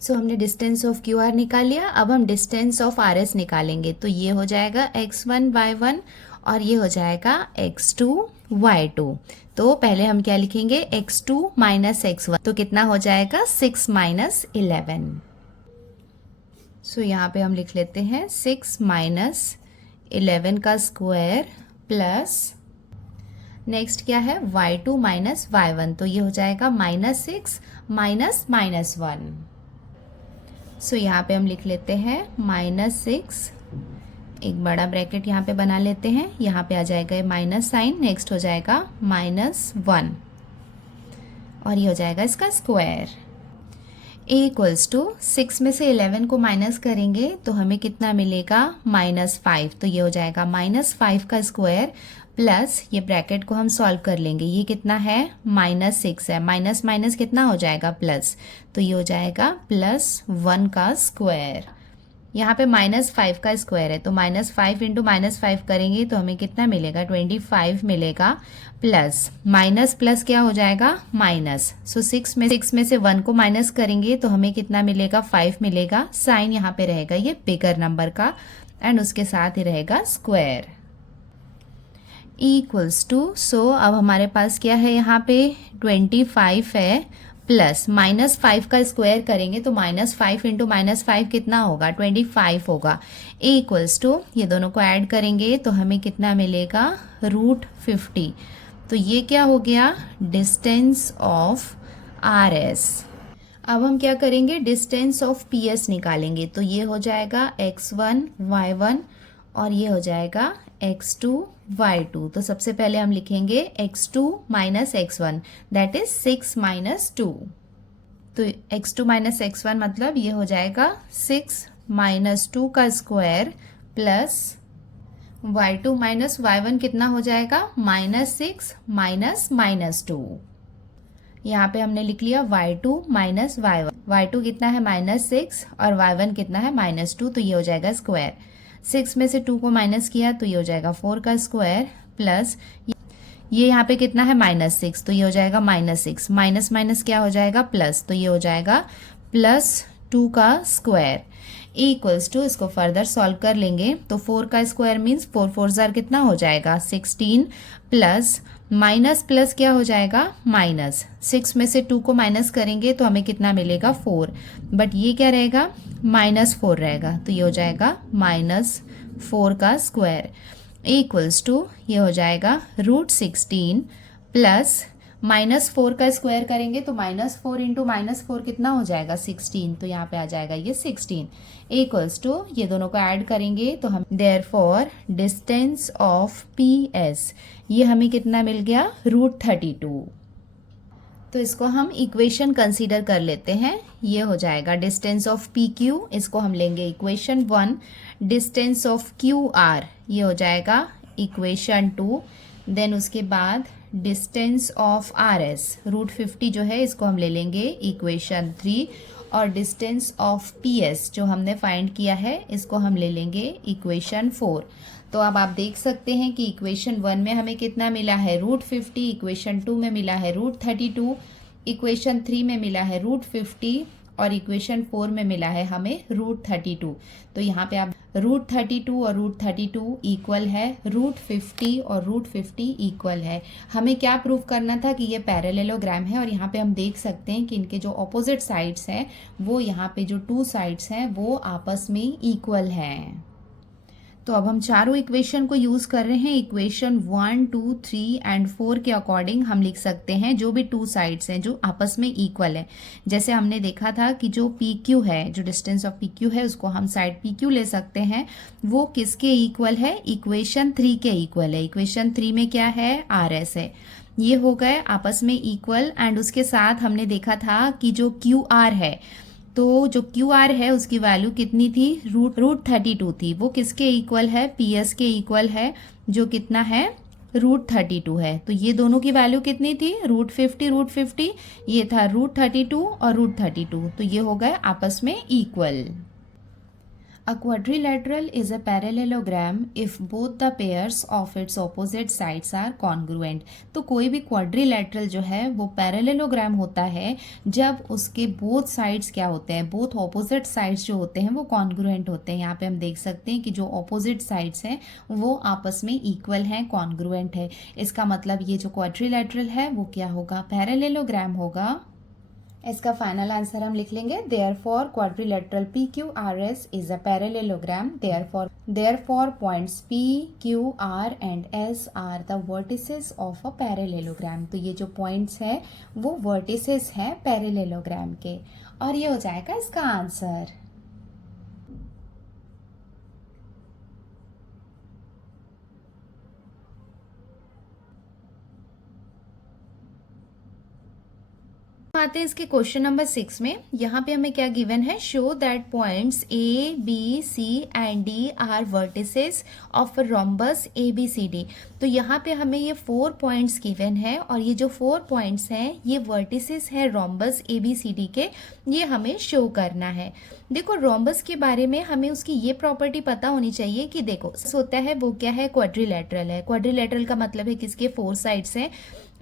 सो हमने डिस्टेंस ऑफ QR निकाल लिया। अब हम डिस्टेंस ऑफ RS निकालेंगे, तो ये हो जाएगा x1 y1 और ये हो जाएगा x2 y2। तो पहले हम क्या लिखेंगे x2 - x1, तो कितना हो जाएगा 6 - 11। सो यहाँ पे हम लिख लेते हैं 6 - 11 का स्क्वायर प्लस नेक्स्ट क्या है y2 - y1, तो ये हो जाएगा -6 -1। सो यहाँ पे हम लिख लेते हैं -6, एक बड़ा ब्रैकेट यहाँ पे बना लेते हैं, यहाँ पे आ जाएगा ये माइनस साइन, नेक्स्ट हो जाएगा -1 और ये हो जाएगा इसका स्क्वायर इक्वल्स टू 6 में से 11 को माइनस करेंगे तो हमें कितना मिलेगा -5, तो ये हो जाएगा -5 का स्क्वायर प्लस ये ब्रैकेट को हम सॉल्व कर लेंगे, ये कितना है -6 है, माइनस माइनस कितना हो जाएगा प्लस, तो ये हो जाएगा +1 का स्क्वायर। यहाँ पे -5 का स्क्वायर है तो -5 इंटू -5 करेंगे तो हमें कितना मिलेगा 25 मिलेगा, प्लस माइनस प्लस क्या हो जाएगा माइनस। सो 6 में से 1 को माइनस करेंगे तो हमें कितना मिलेगा 5 मिलेगा। साइन यहाँ पे रहेगा ये बिगर नंबर का एंड उसके साथ ही रहेगा स्क्वायर इक्वल्स टू। सो अब हमारे पास क्या है यहाँ पे 25 है प्लस -5 का स्क्वायर करेंगे तो -5 इंटू -5 कितना होगा 25 होगा इक्वल्स टू, ये दोनों को ऐड करेंगे तो हमें कितना मिलेगा √50। तो ये क्या हो गया डिस्टेंस ऑफ RS। अब हम क्या करेंगे डिस्टेंस ऑफ PS निकालेंगे, तो ये हो जाएगा x1 y1 और ये हो जाएगा x2 y2। तो सबसे पहले हम लिखेंगे x2 - x1 दैट इज 6 - 2। तो x2 - x1 मतलब ये हो जाएगा 6 - 2 का स्क्वायर प्लस y2 - y1 कितना हो जाएगा -6 -2। यहाँ पे हमने लिख लिया y2 - y1, y2 कितना है -6 और y1 कितना है -2, तो ये हो जाएगा स्क्वायर। 6 में से 2 को माइनस किया तो ये हो जाएगा 4 का स्क्वायर प्लस ये यहाँ पे कितना है -6, तो ये हो जाएगा -6 माइनस माइनस क्या हो जाएगा प्लस, तो ये हो जाएगा +2 का स्क्वायर इक्वल्स टू, इसको फर्दर सॉल्व कर लेंगे तो 4 का स्क्वायर मीन्स 4 4 जार कितना हो जाएगा 16, प्लस माइनस प्लस क्या हो जाएगा माइनस, 6 में से 2 को माइनस करेंगे तो हमें कितना मिलेगा 4, बट ये क्या रहेगा -4 रहेगा, तो ये हो जाएगा -4 का स्क्वायर इक्वल्स टू ये हो जाएगा √16 प्लस -4 का स्क्वायर करेंगे तो -4 इंटू -4 कितना हो जाएगा 16, तो यहाँ पे आ जाएगा ये 16 इक्वल्स टू ये दोनों को ऐड करेंगे तो हम देयरफॉर डिस्टेंस ऑफ PS ये हमें कितना मिल गया √32। तो इसको हम इक्वेशन कंसीडर कर लेते हैं, ये हो जाएगा डिस्टेंस ऑफ PQ, इसको हम लेंगे इक्वेशन 1, डिस्टेंस ऑफ QR ये हो जाएगा इक्वेशन 2, देन उसके बाद डिस्टेंस ऑफ RS √50 जो है इसको हम ले लेंगे इक्वेशन 3, और डिस्टेंस ऑफ PS जो हमने फाइंड किया है इसको हम ले लेंगे इक्वेशन 4। तो अब आप देख सकते हैं कि इक्वेशन 1 में हमें कितना मिला है √50, इक्वेशन 2 में मिला है √32, इक्वेशन 3 में मिला है √50 और इक्वेशन 4 में मिला है हमें √32। तो यहाँ पे आप √32 और √32 इक्वल है, √50 और √50 इक्वल है। हमें क्या प्रूव करना था कि ये पैरेललोग्राम है, और यहाँ पे हम देख सकते हैं कि इनके जो ऑपोजिट साइड्स हैं वो यहाँ पे जो 2 साइड्स हैं वो आपस में इक्वल हैं। तो अब हम चारों इक्वेशन को यूज़ कर रहे हैं, इक्वेशन 1, 2, 3 एंड 4 के अकॉर्डिंग हम लिख सकते हैं जो भी 2 साइड्स हैं जो आपस में इक्वल है। जैसे हमने देखा था कि जो PQ है, जो डिस्टेंस ऑफ PQ है उसको हम साइड PQ ले सकते हैं, वो किसके इक्वल है इक्वेशन 3 के इक्वल है। इक्वेशन 3 में क्या है RS है, ये हो गए आपस में इक्वल। एंड उसके साथ हमने देखा था कि जो QR है, तो जो QR है उसकी वैल्यू कितनी थी √32 थी, वो किसके इक्वल है PS के इक्वल है, जो कितना है √32 है। तो ये दोनों की वैल्यू कितनी थी √50 ये था √32 और √32, तो ये हो गए आपस में equal. A quadrilateral is a parallelogram if both the pairs of its opposite sides are congruent। तो कोई भी quadrilateral जो है वो parallelogram होता है जब उसके both sides क्या होते हैं, both opposite sides जो होते हैं वो congruent होते हैं। यहाँ पे हम देख सकते हैं कि जो opposite sides हैं वो आपस में equal हैं, congruent है। इसका मतलब ये जो quadrilateral है वो क्या होगा, parallelogram होगा। इसका फाइनल आंसर हम लिख लेंगे, therefore quadrilateral PQRS is a parallelogram, therefore points PQR and S are the vertices of a parallelogram. तो ये जो पॉइंट्स है वो वर्टिसेस हैं पैरेललोग्राम के, और ये हो जाएगा इसका आंसर। आते हैं इसके क्वेश्चन नंबर 6 में। यहाँ पे हमें क्या गिवन है, show that points A, B, C and D are vertices of rhombus ABCD। तो यहाँ पे हमें ये 4 पॉइंट्स गिवन है, और ये जो 4 पॉइंट्स हैं ये वर्टिसेस है रोम्बस ABCD के, ये हमें शो करना है। देखो रोम्बस के बारे में हमें उसकी ये प्रॉपर्टी पता होनी चाहिए कि देखो होता है वो क्या है, क्वाड्रिलेटरल है। क्वाड्रिलेटरल का मतलब है किसके 4 साइड्स हैं,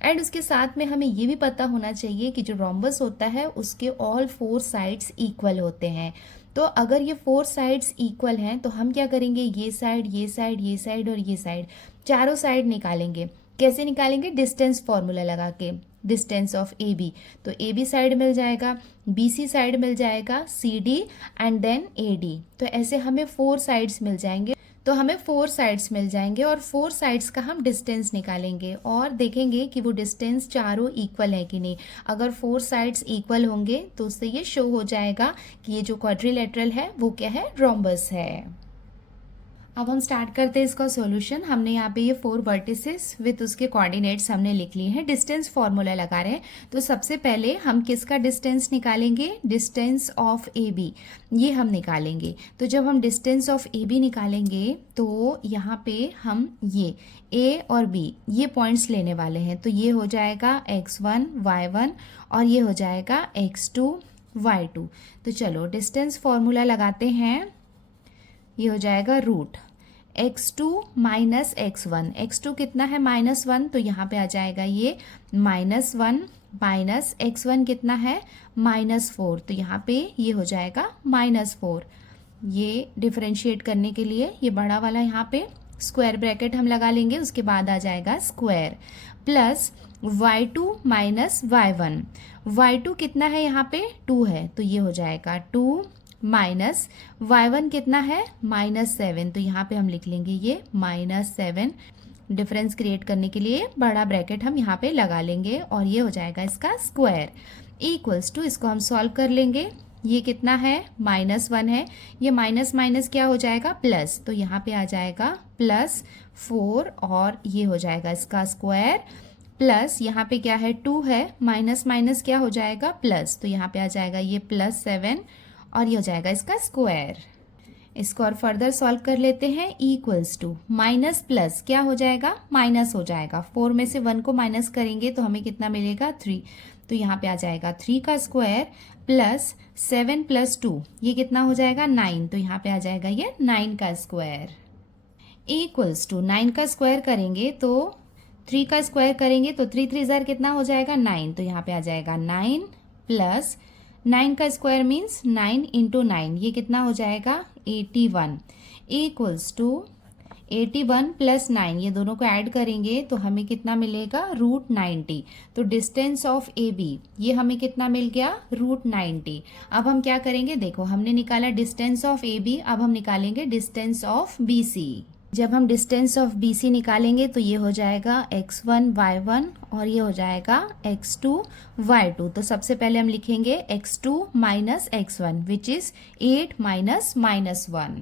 एंड उसके साथ में हमें ये भी पता होना चाहिए कि जो रोम्बस होता है उसके ऑल 4 साइड्स इक्वल होते हैं। तो अगर ये 4 साइड्स इक्वल हैं तो हम क्या करेंगे, ये साइड ये साइड ये साइड और ये साइड, चारों साइड निकालेंगे। कैसे निकालेंगे, डिस्टेंस फॉर्मूला लगा के, डिस्टेंस ऑफ AB। तो AB साइड मिल जाएगा, BC साइड मिल जाएगा, CD एंड देन AD। तो ऐसे हमें 4 साइड्स मिल जाएंगे। तो हमें 4 साइड्स मिल जाएंगे और 4 साइड्स का हम डिस्टेंस निकालेंगे और देखेंगे कि वो डिस्टेंस चारों इक्वल है कि नहीं। अगर 4 साइड्स इक्वल होंगे तो उससे ये शो हो जाएगा कि ये जो क्वाड्रिलेटरल है वो क्या है, रोम्बस है। अब हम स्टार्ट करते हैं इसका सॉल्यूशन। हमने यहाँ पे ये 4 वर्टिसेस विथ उसके कोऑर्डिनेट्स हमने लिख लिए हैं, डिस्टेंस फॉर्मूला लगा रहे हैं। तो सबसे पहले हम किसका डिस्टेंस निकालेंगे, डिस्टेंस ऑफ AB, ये हम निकालेंगे। तो जब हम डिस्टेंस ऑफ AB निकालेंगे तो यहाँ पे हम ये A और B ये पॉइंट्स लेने वाले हैं। तो ये हो जाएगा x1 y1 और ये हो जाएगा x2 y2। तो चलो डिस्टेंस फॉर्मूला लगाते हैं। ये हो जाएगा root x2 minus x1, x2 कितना है -1, तो यहाँ पे आ जाएगा ये -1 माइनस x1 कितना है -4, तो यहाँ पे ये हो जाएगा -4। ये डिफरेंशिएट करने के लिए ये बड़ा वाला यहाँ पे स्क्वायर ब्रैकेट हम लगा लेंगे, उसके बाद आ जाएगा square plus y2 minus y1। y2 कितना है यहाँ पे 2 है, तो ये हो जाएगा 2 माइनस y1 कितना है -7, तो यहाँ पे हम लिख लेंगे ये -7। डिफरेंस क्रिएट करने के लिए बड़ा ब्रैकेट हम यहाँ पे लगा लेंगे और ये हो जाएगा इसका स्क्वायर इक्वल्स टू, इसको हम सॉल्व कर लेंगे। ये कितना है -1 है, ये माइनस माइनस क्या हो जाएगा प्लस, तो यहाँ पे आ जाएगा +4 और ये हो जाएगा इसका स्क्वायर प्लस यहाँ पे क्या है 2 है, माइनस माइनस क्या हो जाएगा प्लस, तो यहाँ पे आ जाएगा ये +7 और ये हो जाएगा इसका स्क्वायर। इसको और फर्दर सॉल्व कर लेते हैं। इक्वल्स टू माइनस प्लस क्या हो जाएगा माइनस हो जाएगा, 4 में से 1 को माइनस करेंगे तो हमें कितना मिलेगा 3, तो यहाँ पे आ जाएगा 3 का स्क्वायर प्लस 7 + 2 ये कितना हो जाएगा 9, तो यहाँ पे आ जाएगा ये 9 का स्क्वायर इक्वल्स टू 9 का स्क्वायर करेंगे तो 3 का स्क्वायर करेंगे तो 3 3 जार कितना हो जाएगा 9, तो यहाँ पे आ जाएगा 9 प्लस 9 का स्क्वायर मीन्स 9 × 9 ये कितना हो जाएगा 81 इक्वल्स टू 81 + 9 ये दोनों को ऐड करेंगे तो हमें कितना मिलेगा √90। तो डिस्टेंस ऑफ AB ये हमें कितना मिल गया √90। अब हम क्या करेंगे, देखो हमने निकाला डिस्टेंस ऑफ AB, अब हम निकालेंगे डिस्टेंस ऑफ BC। जब हम डिस्टेंस ऑफ BC निकालेंगे तो ये हो जाएगा x1 y1 और ये हो जाएगा x2 y2। तो सबसे पहले हम लिखेंगे x2 minus x1 which is 8 minus -1।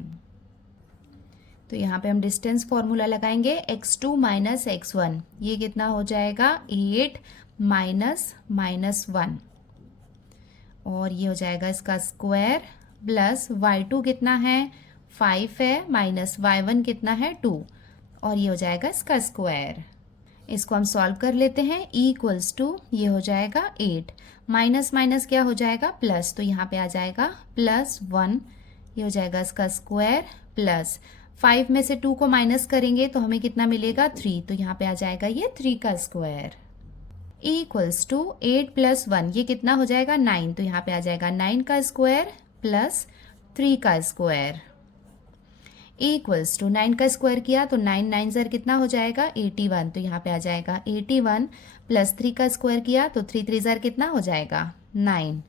तो यहाँ पे हम डिस्टेंस फॉर्मूला लगाएंगे x2 माइनस x1 ये कितना हो जाएगा 8 माइनस -1 और ये हो जाएगा इसका स्क्वायर प्लस y2 कितना है 5 है माइनस y1 कितना है 2 और ये हो जाएगा इसका स्क्वायर। इसको हम सॉल्व कर लेते हैं। इक्वल्स टू ये हो जाएगा 8 माइनस माइनस क्या हो जाएगा प्लस, तो यहाँ पे आ जाएगा +1 ये हो जाएगा इसका स्क्वायर प्लस 5 में से 2 को माइनस करेंगे तो हमें कितना मिलेगा 3, तो यहाँ पे आ जाएगा ये 3 का स्क्वायर इक्वल्स टू 8 + 1 ये कितना हो जाएगा 9, तो यहाँ पे आ जाएगा 9 का स्क्वायर प्लस 3 का स्क्वायर इक्वल्स टू 9 का स्क्वायर किया तो 9 9 ज़र कितना हो जाएगा 81, तो यहाँ पे आ जाएगा 81 प्लस 3 का स्क्वायर किया तो 3 3 ज़र कितना हो जाएगा 9।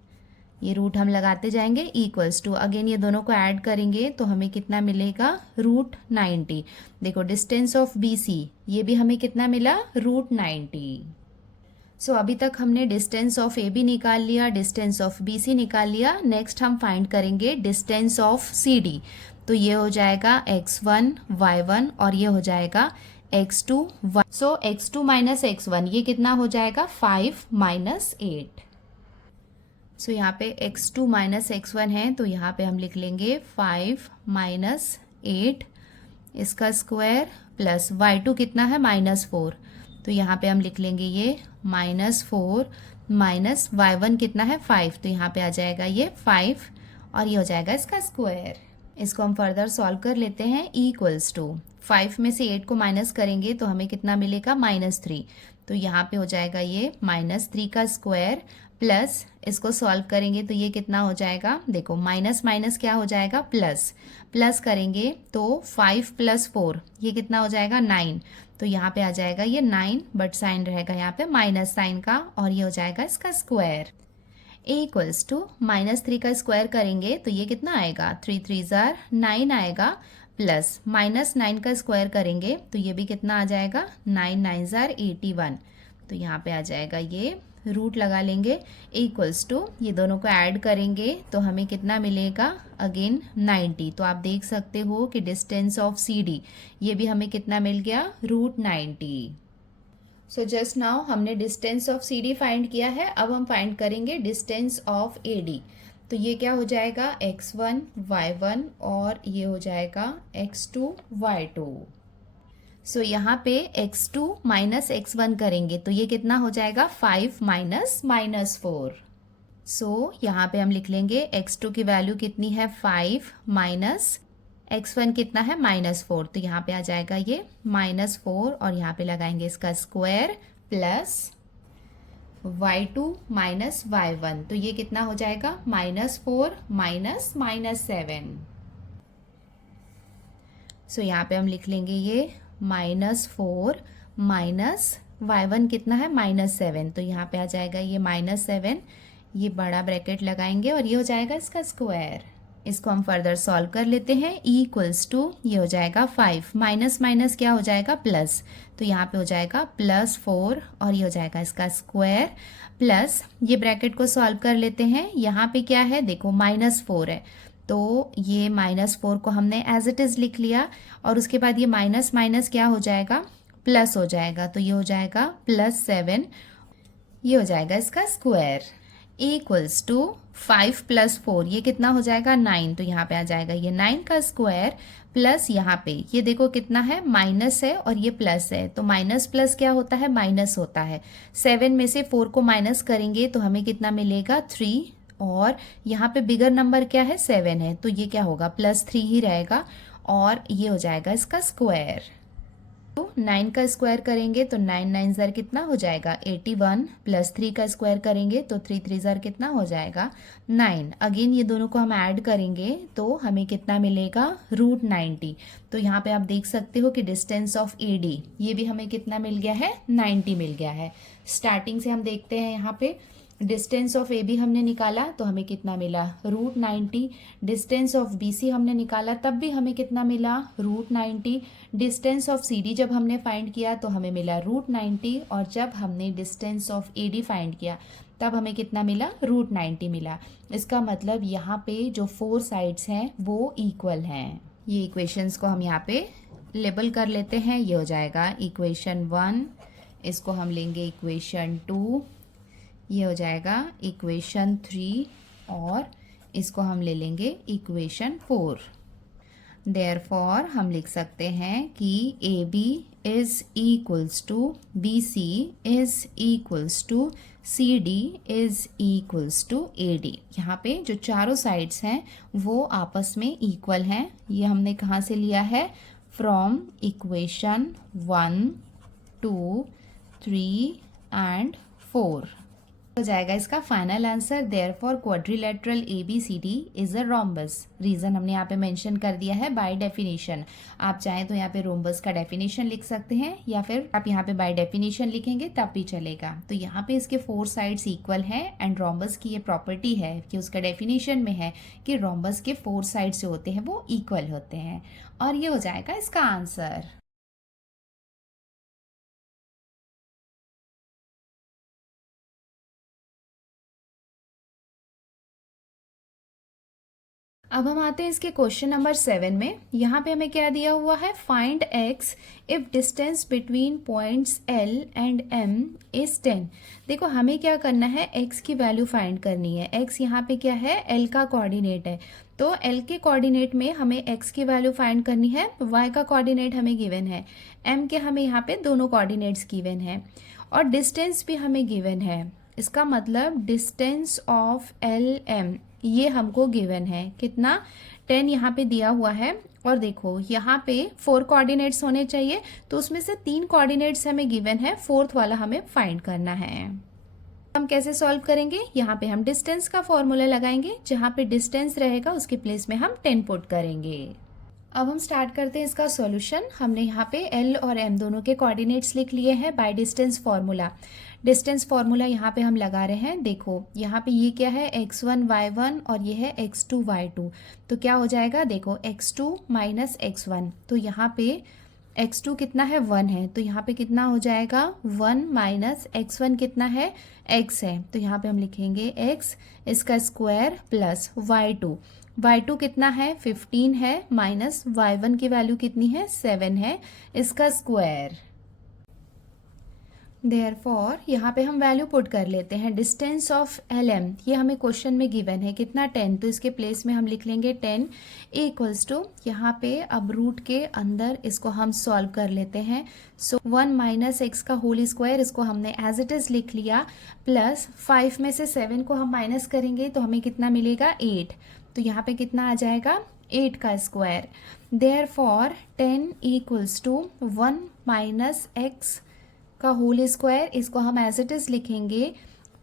ये रूट हम लगाते जाएंगे इक्वल्स टू अगेन ये दोनों को ऐड करेंगे तो हमें कितना मिलेगा √90। देखो डिस्टेंस ऑफ BC ये भी हमें कितना मिला √90। सो अभी तक हमने डिस्टेंस ऑफ AB निकाल लिया, डिस्टेंस ऑफ BC निकाल लिया। नेक्स्ट हम फाइंड करेंगे डिस्टेंस ऑफ CD। तो ये हो जाएगा x1 y1 और ये हो जाएगा x2 y। सो x2 माइनस x1 ये कितना हो जाएगा 5 माइनस 8। सो यहाँ पे x2 माइनस x1 है तो यहाँ पे हम लिख लेंगे 5 माइनस 8 इसका स्क्वायर प्लस y2 कितना है -4, तो यहाँ पे हम लिख लेंगे ये -4 माइनस y1 कितना है 5, तो यहाँ पे आ जाएगा ये 5 और ये हो जाएगा इसका स्क्वायर। इसको हम फर्दर सॉल्व कर लेते हैं। इक्वल्स टू 5 में से 8 को माइनस करेंगे तो हमें कितना मिलेगा -3, तो यहाँ पे हो जाएगा ये -3 का स्क्वायर प्लस इसको सॉल्व करेंगे तो ये कितना हो जाएगा, देखो माइनस माइनस क्या हो जाएगा प्लस, प्लस करेंगे तो 5 + 4 ये कितना हो जाएगा 9, तो यहाँ पे आ जाएगा ये 9 बट साइन रहेगा यहाँ पे माइनस साइन का और ये हो जाएगा इसका स्क्वायर इक्वल्स टू -3 का स्क्वायर करेंगे तो ये कितना आएगा 3 3 ज़ार 9 आएगा प्लस -9 का स्क्वायर करेंगे तो ये भी कितना आ जाएगा 9 9 ज़ार 81, तो यहाँ पे आ जाएगा ये रूट लगा लेंगे इक्वल्स टू ये दोनों को ऐड करेंगे तो हमें कितना मिलेगा अगेन 90। तो आप देख सकते हो कि डिस्टेंस ऑफ CD ये भी हमें कितना मिल गया √90। सो जस्ट नाउ हमने डिस्टेंस ऑफ CD फाइंड किया है, अब हम फाइंड करेंगे डिस्टेंस ऑफ AD। तो ये क्या हो जाएगा x1 y1 और ये हो जाएगा x2 y2। सो यहाँ पे x2 माइनस x1 करेंगे तो ये कितना हो जाएगा 5 माइनस -4। सो यहाँ पे हम लिख लेंगे x2 की वैल्यू कितनी है 5 माइनस x1 कितना है -4, तो यहाँ पे आ जाएगा ये -4 और यहाँ पे लगाएंगे इसका square plus y2 minus y1, तो ये कितना हो जाएगा -4 माइनस -7। सो यहाँ पे हम लिख लेंगे ये -4 माइनस y1 कितना है -7, तो यहाँ पे आ जाएगा ये -7, ये बड़ा ब्रैकेट लगाएंगे और ये हो जाएगा इसका स्क्वायर। इसको हम फर्दर सॉल्व कर लेते हैं। E = ये हो जाएगा 5, माइनस माइनस क्या हो जाएगा प्लस, तो यहाँ पे हो जाएगा +4 और ये हो जाएगा इसका स्क्वायर प्लस, ये ब्रैकेट को सॉल्व कर लेते हैं। यहाँ पे क्या है देखो -4 है, तो ये -4 को हमने एज इट इज़ लिख लिया और उसके बाद ये माइनस माइनस क्या हो जाएगा प्लस हो जाएगा, तो ये हो जाएगा +7, ये हो जाएगा इसका स्क्वायर। E = 5 + 4, ये कितना हो जाएगा 9, तो यहाँ पे आ जाएगा ये 9 का स्क्वायर प्लस यहाँ पे ये देखो कितना है माइनस है और ये प्लस है, तो माइनस प्लस क्या होता है माइनस होता है। 7 में से 4 को माइनस करेंगे तो हमें कितना मिलेगा 3, और यहाँ पे बिगर नंबर क्या है 7 है, तो ये क्या होगा +3 ही रहेगा और ये हो जाएगा इसका स्क्वायर। तो 9 का स्क्वायर करेंगे तो 9 9 ज़र कितना हो जाएगा 81, प्लस 3 का स्क्वायर करेंगे तो 3 3 ज़र कितना हो जाएगा 9। अगेन ये दोनों को हम ऐड करेंगे तो हमें कितना मिलेगा √90। तो यहाँ पे आप देख सकते हो कि डिस्टेंस ऑफ AD ये भी हमें कितना मिल गया है 90 मिल गया है। स्टार्टिंग से हम देखते हैं यहाँ पे डिस्टेंस ऑफ AB हमने निकाला तो हमें कितना मिला √90, डिस्टेंस ऑफ BC हमने निकाला तब भी हमें कितना मिला √90, डिस्टेंस ऑफ CD जब हमने फाइंड किया तो हमें मिला √90, और जब हमने डिस्टेंस ऑफ AD फाइंड किया तब हमें कितना मिला √90 मिला। इसका मतलब यहाँ पे जो 4 साइड्स हैं वो इक्वल हैं। ये इक्वेशंस को हम यहाँ पे लेबल कर लेते हैं। ये हो जाएगा इक्वेशन 1, इसको हम लेंगे इक्वेशन 2, ये हो जाएगा इक्वेशन 3 और इसको हम ले लेंगे इक्वेशन 4। देयरफॉर हम लिख सकते हैं कि AB = BC = CD = AD। यहाँ पे जो चारों साइड्स हैं वो आपस में इक्वल हैं। ये हमने कहाँ से लिया है फ्रॉम इक्वेशन 1, 2, 3 एंड 4। हो जाएगा इसका final answer. Therefore quadrilateral ABCD is a rhombus. Reason हमने यहाँ पे मेंशन कर दिया है बाय डेफिनेशन। आप चाहें तो यहाँ पे रोम्बस का डेफिनेशन लिख सकते हैं या फिर आप यहाँ पे बाय डेफिनेशन लिखेंगे तब भी चलेगा। तो यहाँ पे इसके 4 साइड्स इक्वल हैं एंड रोम्बस की ये प्रॉपर्टी है कि उसका डेफिनेशन में है कि रोम्बस के 4 साइड्स जो होते हैं वो इक्वल होते हैं, और ये हो जाएगा इसका आंसर। अब हम आते हैं इसके क्वेश्चन नंबर 7 में। यहाँ पे हमें क्या दिया हुआ है, find x if distance between points L and M is 10। देखो हमें क्या करना है, x की वैल्यू फाइंड करनी है। x यहाँ पे क्या है, L का कोऑर्डिनेट है, तो L के कोऑर्डिनेट में हमें x की वैल्यू फाइंड करनी है। y का कोऑर्डिनेट हमें गिवन है, M के हमें यहाँ पे दोनों कोऑर्डिनेट्स गिवन है और डिस्टेंस भी हमें गिवन है। इसका मतलब डिस्टेंस ऑफ LM ये हमको गिवन है, कितना 10 यहाँ पे दिया हुआ है। और देखो यहाँ पे 4 कोऑर्डिनेट्स होने चाहिए, तो उसमें से 3 कोऑर्डिनेट्स हमें गिवन है, 4th वाला हमें फाइंड करना है। हम कैसे सॉल्व करेंगे, यहाँ पे हम डिस्टेंस का फॉर्मूला लगाएंगे, जहाँ पे डिस्टेंस रहेगा उसके प्लेस में हम 10 पुट करेंगे। अब हम स्टार्ट करते हैं इसका सॉल्यूशन। हमने यहाँ पे L और M दोनों के कोऑर्डिनेट्स लिख लिए हैं by distance formula. Distance formula यहाँ पे हम लगा रहे हैं। देखो यहाँ पे ये क्या है, x1 y1 और ये है x2 y2, तो क्या हो जाएगा, देखो x2 माइनस x1, तो यहाँ पे x2 कितना है 1 है, तो यहाँ पे कितना हो जाएगा 1 माइनस x1 कितना है x है, तो यहाँ पे हम लिखेंगे x, इसका स्क्वायर प्लस y2 कितना है 15 है, माइनस y1 की वैल्यू कितनी है 7 है, इसका स्क्वायर। देयरफॉर यहाँ पे हम वैल्यू पुट कर लेते हैं। डिस्टेंस ऑफ LM ये हमें क्वेश्चन में गिवन है कितना 10, तो इसके प्लेस में हम लिख लेंगे 10 = यहाँ पे अब रूट के अंदर इसको हम सॉल्व कर लेते हैं। सो 1 माइनस x का होल स्क्वायर, इसको हमने एज इट इज़ लिख लिया, प्लस 5 में से 7 को हम माइनस करेंगे तो हमें कितना मिलेगा 8, तो यहाँ पे कितना आ जाएगा 8 का स्क्वायर। देयरफॉर 10 = 1 माइनस x का होल स्क्वायर, इसको हम एज इट इज़ लिखेंगे,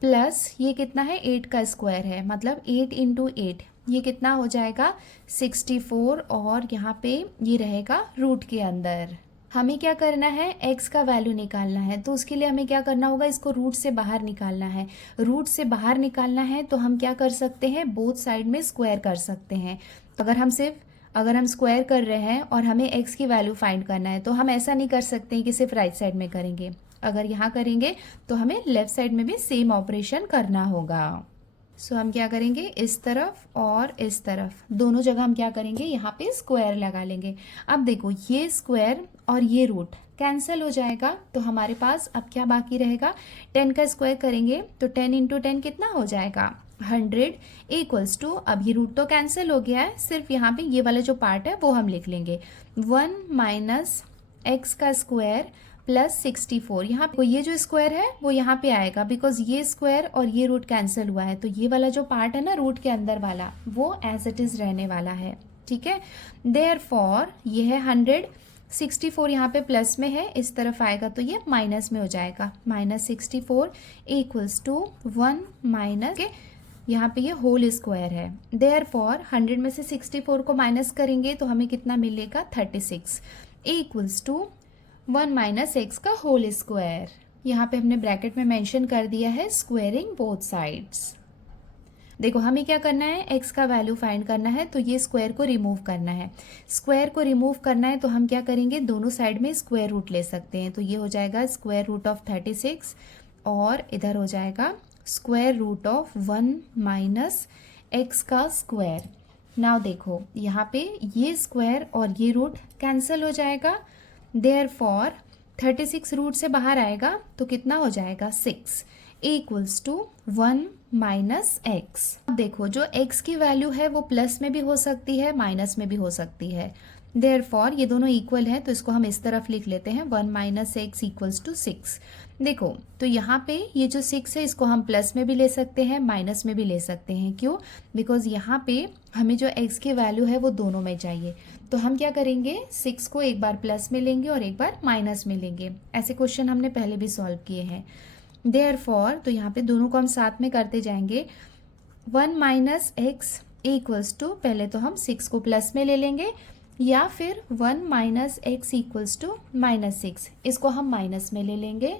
प्लस ये कितना है 8 का स्क्वायर है, मतलब 8 × 8 ये कितना हो जाएगा 64 और यहाँ पे ये रहेगा रूट के अंदर। हमें क्या करना है, x का वैल्यू निकालना है, तो उसके लिए हमें क्या करना होगा, इसको रूट से बाहर निकालना है। रूट से बाहर निकालना है तो हम क्या कर सकते हैं, बोथ साइड में स्क्वायर कर सकते हैं। तो अगर हम स्क्वायर कर रहे हैं और हमें x की वैल्यू फाइंड करना है तो हम ऐसा नहीं कर सकते कि सिर्फ राइट साइड में करेंगे। अगर यहाँ करेंगे तो हमें लेफ्ट साइड में भी सेम ऑपरेशन करना होगा। सो हम क्या करेंगे, इस तरफ और इस तरफ दोनों जगह हम क्या करेंगे, यहाँ पे स्क्वायर लगा लेंगे। अब देखो ये स्क्वायर और ये रूट कैंसिल हो जाएगा, तो हमारे पास अब क्या बाकी रहेगा, 10 का स्क्वायर करेंगे तो 10 इंटू 10 कितना हो जाएगा 100 इक्वल्स टू, अब ये रूट तो कैंसिल हो गया है, सिर्फ यहाँ पे ये वाला जो पार्ट है वो हम लिख लेंगे 1 माइनस एक्स का स्क्वायर प्लस 64। यहाँ पे ये जो स्क्वायर है वो यहाँ पे आएगा बिकॉज ये स्क्वायर और ये रूट कैंसिल हुआ है, तो ये वाला जो पार्ट है ना रूट के अंदर वाला वो एज इट इज रहने वाला है। ठीक है, देयरफॉर ये है 100, 64 यहाँ पे प्लस में है, इस तरफ आएगा तो ये माइनस में हो जाएगा, माइनस 64 इक्वल्स टू 1 माइनस के यहाँ पे ये होल स्क्वायर है। देयरफॉर 100 में से 64 को माइनस करेंगे तो हमें कितना मिलेगा 36 इक्वल्स टू 1 माइनस एक्स का होल स्क्वायर। यहाँ पे हमने ब्रैकेट में मेंशन कर दिया है स्क्वायरिंग बोथ साइड्स। देखो हमें क्या करना है, x का वैल्यू फाइंड करना है, तो ये स्क्वायर को रिमूव करना है। स्क्वायर को रिमूव करना है तो हम क्या करेंगे, दोनों साइड में स्क्वायर रूट ले सकते हैं, तो ये हो जाएगा स्क्वायर रूट ऑफ 36 और इधर हो जाएगा square root of 1 minus X का स्क्वायर। नाउ देखो यहाँ पे ये स्क्वायर और ये रूट कैंसिल हो जाएगा, देयरफॉर 36 रूट से बाहर आएगा तो कितना हो जाएगा 6 इक्वल्स टू 1 माइनस एक्स। अब देखो जो x की वैल्यू है वो प्लस में भी हो सकती है माइनस में भी हो सकती है, देयरफॉर ये दोनों इक्वल है तो इसको हम इस तरफ लिख लेते हैं 1 माइनस एक्स इक्वल्स टू 6। देखो तो यहाँ पे ये जो 6 है इसको हम प्लस में भी ले सकते हैं माइनस में भी ले सकते हैं, क्यों, बिकॉज यहाँ पे हमें जो x की वैल्यू है वो दोनों में चाहिए। तो हम क्या करेंगे, 6 को एक बार प्लस में लेंगे और एक बार माइनस में लेंगे। ऐसे क्वेश्चन हमने पहले भी सॉल्व किए हैं। देयरफॉर तो यहाँ पे दोनों को हम साथ में करते जाएंगे, 1 माइनस एक्स इक्वल्स टू, पहले तो हम 6 को प्लस में ले लेंगे या फिर 1 minus X equals to minus 6, इसको हम माइनस में ले लेंगे।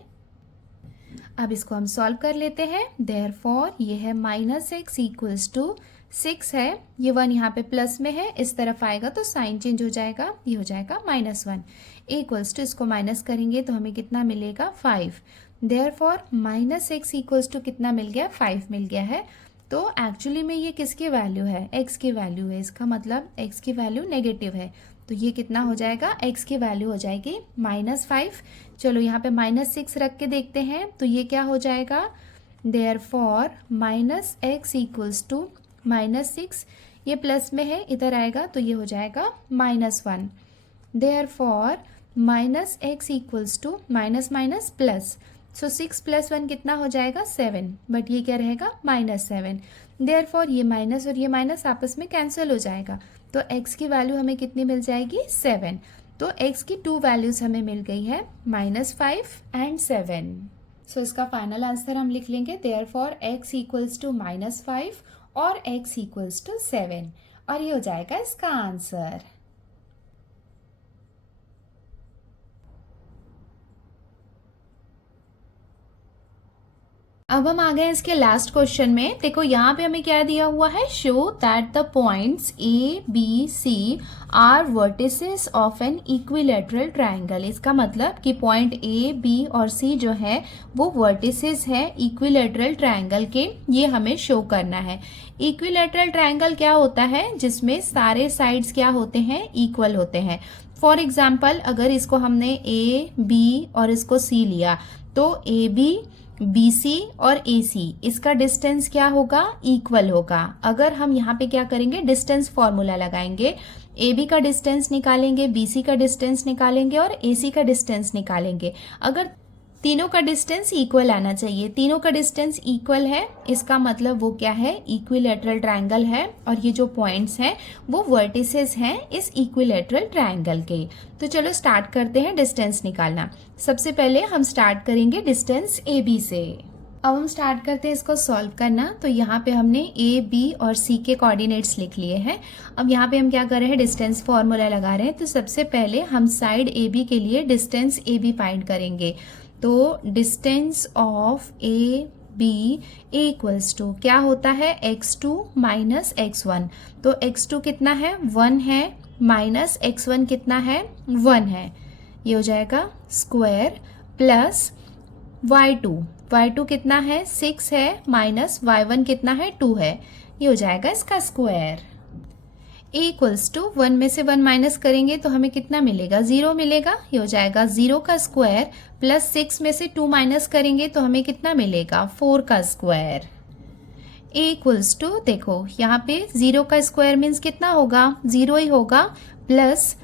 अब इसको हम सॉल्व कर लेते हैं। देयरफॉर ये है माइनस एक्स इक्वल्स टू 6 है, ये 1 यहाँ पे प्लस में है, इस तरफ आएगा तो साइन चेंज हो जाएगा, ये हो जाएगा -1 इक्वल्स टू, इसको माइनस करेंगे तो हमें कितना मिलेगा 5। Therefore minus X equals to कितना मिल गया, 5 मिल गया है। तो एक्चुअली में ये किसकी वैल्यू है, x की वैल्यू है, इसका मतलब x की वैल्यू नेगेटिव है, तो ये कितना हो जाएगा, x की वैल्यू हो जाएगी -5। चलो यहाँ पे -6 रख के देखते हैं तो ये क्या हो जाएगा, therefore minus X equals to -6, ये प्लस में है इधर आएगा तो ये हो जाएगा -1। Therefore minus X equals to minus minus plus, so 6 + 1 कितना हो जाएगा 7, बट ये क्या रहेगा -7। देयरफॉर ये माइनस और ये माइनस आपस में कैंसिल हो जाएगा, तो x की वैल्यू हमें कितनी मिल जाएगी 7। तो x की 2 वैल्यूज हमें मिल गई है -5 एंड 7। सो इसका फाइनल आंसर हम लिख लेंगे, देयरफॉर x इक्वल्स टू -5 और x इक्वल्स टू 7, और ये हो जाएगा इसका आंसर। अब हम आ गए इसके लास्ट क्वेश्चन में। देखो यहाँ पे हमें क्या दिया हुआ है, show that the points A, B, C are vertices of an equilateral triangle. इसका मतलब कि पॉइंट A, B और C जो है वो वर्टिसेस है इक्विलेटरल ट्राइंगल के, ये हमें शो करना है। इक्विलेटरल ट्राइंगल क्या होता है, जिसमें सारे साइड्स क्या होते हैं, इक्वल होते हैं। फॉर एग्जाम्पल अगर इसको हमने A, B और इसको C लिया तो AB, BC और AC इसका डिस्टेंस क्या होगा, इक्वल होगा। अगर हम यहाँ पे क्या करेंगे, डिस्टेंस फॉर्मूला लगाएंगे, AB का डिस्टेंस निकालेंगे, BC का डिस्टेंस निकालेंगे और AC का डिस्टेंस निकालेंगे। अगर तीनों का डिस्टेंस इक्वल आना चाहिए, तीनों का डिस्टेंस इक्वल है, इसका मतलब वो क्या है, इक्विलेटरल ट्राइंगल है, और ये जो पॉइंट्स हैं वो वर्टिसेस हैं इस इक्विलेटरल ट्राइंगल के। तो चलो स्टार्ट करते हैं डिस्टेंस निकालना। सबसे पहले हम स्टार्ट करेंगे डिस्टेंस AB से। अब हम स्टार्ट करते हैं इसको सॉल्व करना। तो यहाँ पे हमने ए, बी और सी के कोऑर्डिनेट्स लिख लिए हैं। अब यहाँ पे हम क्या कर रहे हैं, डिस्टेंस फॉर्मूला लगा रहे हैं। तो सबसे पहले हम साइड ए बी के लिए डिस्टेंस ए बी फाइंड करेंगे। तो distance of A B equals to क्या होता है, x2 माइनस x1। तो x2 कितना है, 1 है, माइनस x1 कितना है, 1 है। ये हो जाएगा स्क्वायर प्लस y2 कितना है, 6 है, माइनस y1 कितना है, 2 है। ये हो जाएगा इसका स्क्वायर। इक्वल्स टू 1 में से 1 माइनस करेंगे तो हमें कितना मिलेगा, 0 मिलेगा। ये हो जाएगा 0 का स्क्वायर प्लस 6 में से 2 माइनस करेंगे तो हमें कितना मिलेगा, 4 का स्क्वायर। इक्वल्स टू देखो यहाँ पे 0 का स्क्वायर मीन्स कितना होगा, 0 ही होगा, प्लस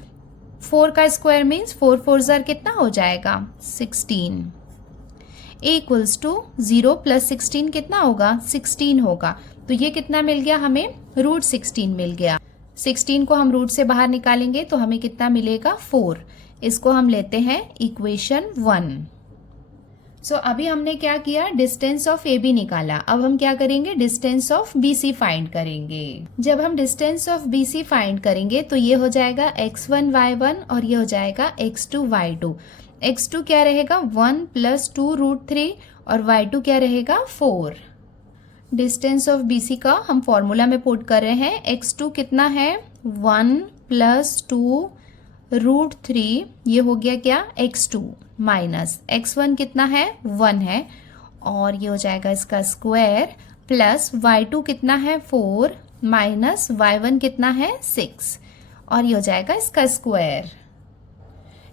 4 का स्क्वायर मीन्स 4 4 ज़र कितना हो जाएगा, 16। इक्वल्स टू 0 प्लस 16 कितना होगा, 16 होगा। तो ये कितना मिल गया हमें, रूट 16 मिल गया। 16 को हम रूट से बाहर निकालेंगे तो हमें कितना मिलेगा, 4। इसको हम लेते हैं इक्वेशन 1। सो अभी हमने क्या किया, डिस्टेंस ऑफ ए बी निकाला। अब हम क्या करेंगे, distance of B C find करेंगे। जब हम distance of B C find करेंगे तो ये हो जाएगा x1 y1 और ये हो जाएगा x2 y2। x2 क्या रहेगा, 1 प्लस 2 रूट 3 और y2 क्या रहेगा, 4। डिस्टेंस ऑफ बी सी का हम फॉर्मूला में पुट कर रहे हैं। x2 कितना है, 1 प्लस 2 रूट 3, ये हो गया क्या, x2 माइनस x1 कितना है, 1 है, और ये हो जाएगा इसका स्क्वायर प्लस y2 कितना है, 4 माइनस y1 कितना है, 6, और ये हो जाएगा इसका स्क्वायर।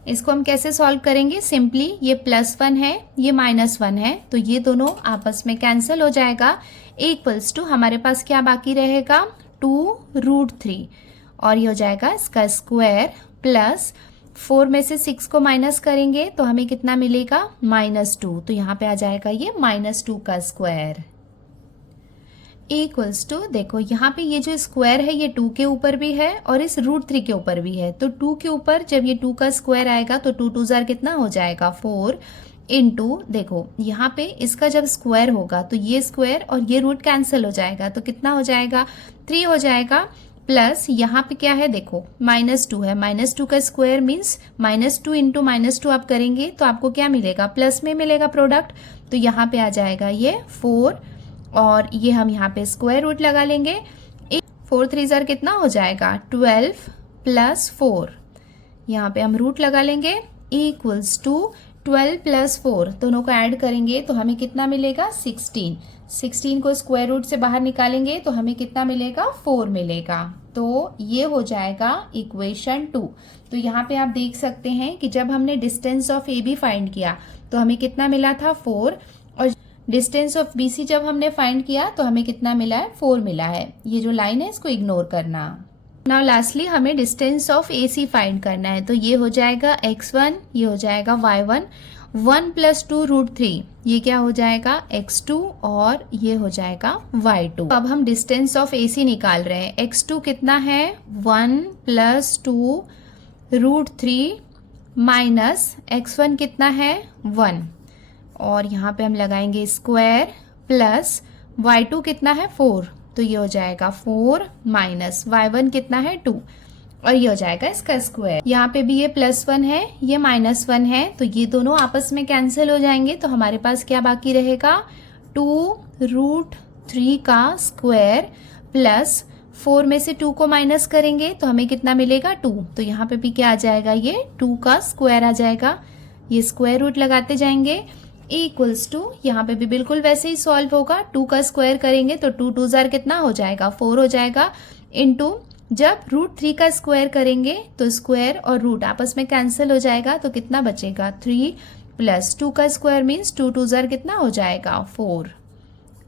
इसको हम कैसे सॉल्व करेंगे, सिंपली ये +1 है, ये -1 है, तो ये दोनों आपस में कैंसिल हो जाएगा। इक्वल्स टू हमारे पास क्या बाकी रहेगा, 2 रूट 3, और ये हो जाएगा इसका स्क्वायर प्लस 4 में से 6 को माइनस करेंगे तो हमें कितना मिलेगा, -2। तो यहाँ पे आ जाएगा ये -2 का स्क्वायर। इक्वल्स टू देखो यहाँ पे ये जो स्क्वायर है ये 2 के ऊपर भी है और इस रूट 3 के ऊपर भी है। तो 2 के ऊपर जब ये 2 का स्क्वायर आएगा तो 2 2 ज़ार कितना हो जाएगा, 4 इंटू, देखो यहाँ पे इसका जब स्क्वायर होगा तो ये स्क्वायर और ये रूट कैंसिल हो जाएगा तो कितना हो जाएगा, 3 हो जाएगा, प्लस यहाँ पे क्या है, देखो -2 है, -2 का स्क्वायर मीन्स -2 इंटू -2 आप करेंगे तो आपको क्या मिलेगा, प्लस में मिलेगा प्रोडक्ट। तो यहाँ पे आ जाएगा ये 4 और ये हम यहाँ पे स्क्वायर रूट लगा लेंगे। 4 3 ज़ार कितना हो जाएगा, 12 प्लस 4, यहाँ पे हम रूट लगा लेंगे। इक्वल्स टू 12 प्लस 4 दोनों को ऐड करेंगे तो हमें कितना मिलेगा, 16 को स्क्वायर रूट से बाहर निकालेंगे तो हमें कितना मिलेगा, 4 मिलेगा। तो ये हो जाएगा इक्वेशन 2। तो यहाँ पे आप देख सकते हैं कि जब हमने distance of A B find किया तो हमें कितना मिला था, 4, और डिस्टेंस ऑफ बी सी जब हमने फाइंड किया तो हमें कितना मिला है, 4 मिला है। ये जो लाइन है इसको इग्नोर करना। नाउ लास्टली हमें distance of A C find करना है। तो ये हो जाएगा x1, ये हो जाएगा y1, 1 प्लस 2 रूट 3, ये क्या हो जाएगा, x2, और ये हो जाएगा y2। अब हम डिस्टेंस ऑफ ए सी निकाल रहे हैं। x2 कितना है, 1 प्लस 2 रूट 3 माइनस x1 कितना है, 1, और यहाँ पे हम लगाएंगे स्क्वायर प्लस y2 कितना है, 4, तो ये हो जाएगा 4 माइनस y1 कितना है, 2, और ये हो जाएगा इसका स्क्वायर। यहाँ पे भी ये +1 है, ये -1 है, तो ये दोनों आपस में कैंसिल हो जाएंगे। तो हमारे पास क्या बाकी रहेगा, 2 रूट 3 का स्क्वायर प्लस 4 में से 2 को माइनस करेंगे तो हमें कितना मिलेगा, 2। तो यहाँ पे भी क्या आ जाएगा, ये 2 का स्क्वायर आ जाएगा। ये स्क्वायर रूट लगाते जाएंगे। इक्वल्स टू यहाँ पे भी बिल्कुल वैसे ही सॉल्व होगा। 2 का स्क्वायर करेंगे तो 2 2 ज़ार कितना हो जाएगा, 4 हो जाएगा, इंटू जब रूट 3 का स्क्वायर करेंगे तो स्क्वायर और रूट आपस में कैंसिल हो जाएगा तो कितना बचेगा, 3 प्लस 2 का स्क्वायर मीन्स 2 2 ज़ार कितना हो जाएगा, 4,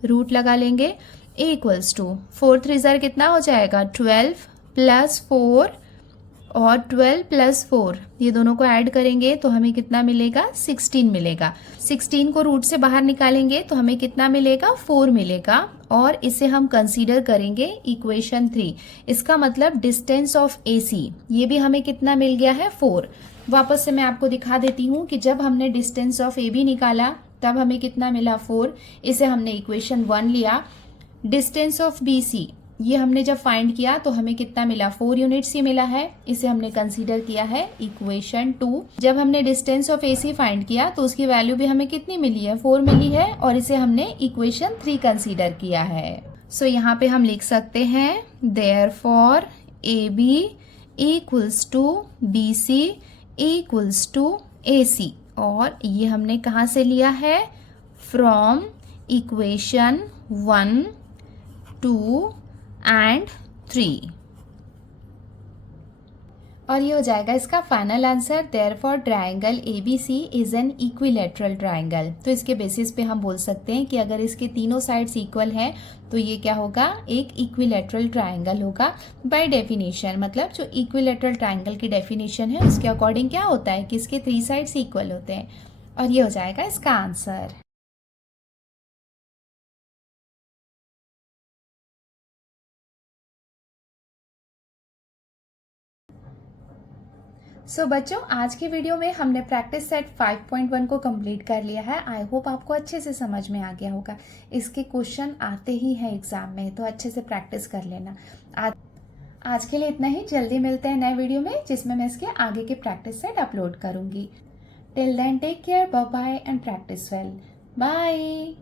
रूट लगा लेंगे। इक्वल्स टू 4 3 ज़ार कितना हो जाएगा, 12 प्लस 4, और 12 प्लस 4 ये दोनों को ऐड करेंगे तो हमें कितना मिलेगा, 16 मिलेगा। 16 को रूट से बाहर निकालेंगे तो हमें कितना मिलेगा, 4 मिलेगा, और इसे हम कंसीडर करेंगे इक्वेशन 3। इसका मतलब डिस्टेंस ऑफ AC ये भी हमें कितना मिल गया है, 4। वापस से मैं आपको दिखा देती हूँ कि जब हमने डिस्टेंस ऑफ AB निकाला तब हमें कितना मिला 4। इसे हमने इक्वेशन 1 लिया। डिस्टेंस ऑफ BC ये हमने जब फाइंड किया तो हमें कितना मिला 4 यूनिट्स ही मिला है। इसे हमने कंसीडर किया है इक्वेशन 2। जब हमने डिस्टेंस ऑफ AC फाइंड किया तो उसकी वैल्यू भी हमें कितनी मिली है 4 मिली है और इसे हमने इक्वेशन 3 कंसीडर किया है। सो यहाँ पे हम लिख सकते हैं therefore AB equals to BC equals to AC और ये हमने कहाँ से लिया है फ्रॉम इक्वेशन 1, 2 एंड 3 और ये हो जाएगा इसका final answer. Therefore triangle ABC is an equilateral triangle. तो इसके बेसिस पे हम बोल सकते हैं कि अगर इसके तीनों साइड्स इक्वल हैं तो ये क्या होगा, एक इक्विलेटरल ट्रायंगल होगा बाय डेफिनेशन। मतलब जो इक्विलेटरल ट्रायंगल की डेफिनेशन है उसके अकॉर्डिंग क्या होता है कि इसके 3 साइड्स इक्वल होते हैं और ये हो जाएगा इसका आंसर। सो बच्चों, आज की वीडियो में हमने प्रैक्टिस सेट 5.1 को कंप्लीट कर लिया है। आई होप आपको अच्छे से समझ में आ गया होगा। इसके क्वेश्चन आते ही हैं एग्जाम में, तो अच्छे से प्रैक्टिस कर लेना। आज के लिए इतना ही। जल्दी मिलते हैं नए वीडियो में जिसमें मैं इसके आगे के प्रैक्टिस सेट अपलोड करूंगी। Till then take care, bye bye and practice well. Bye.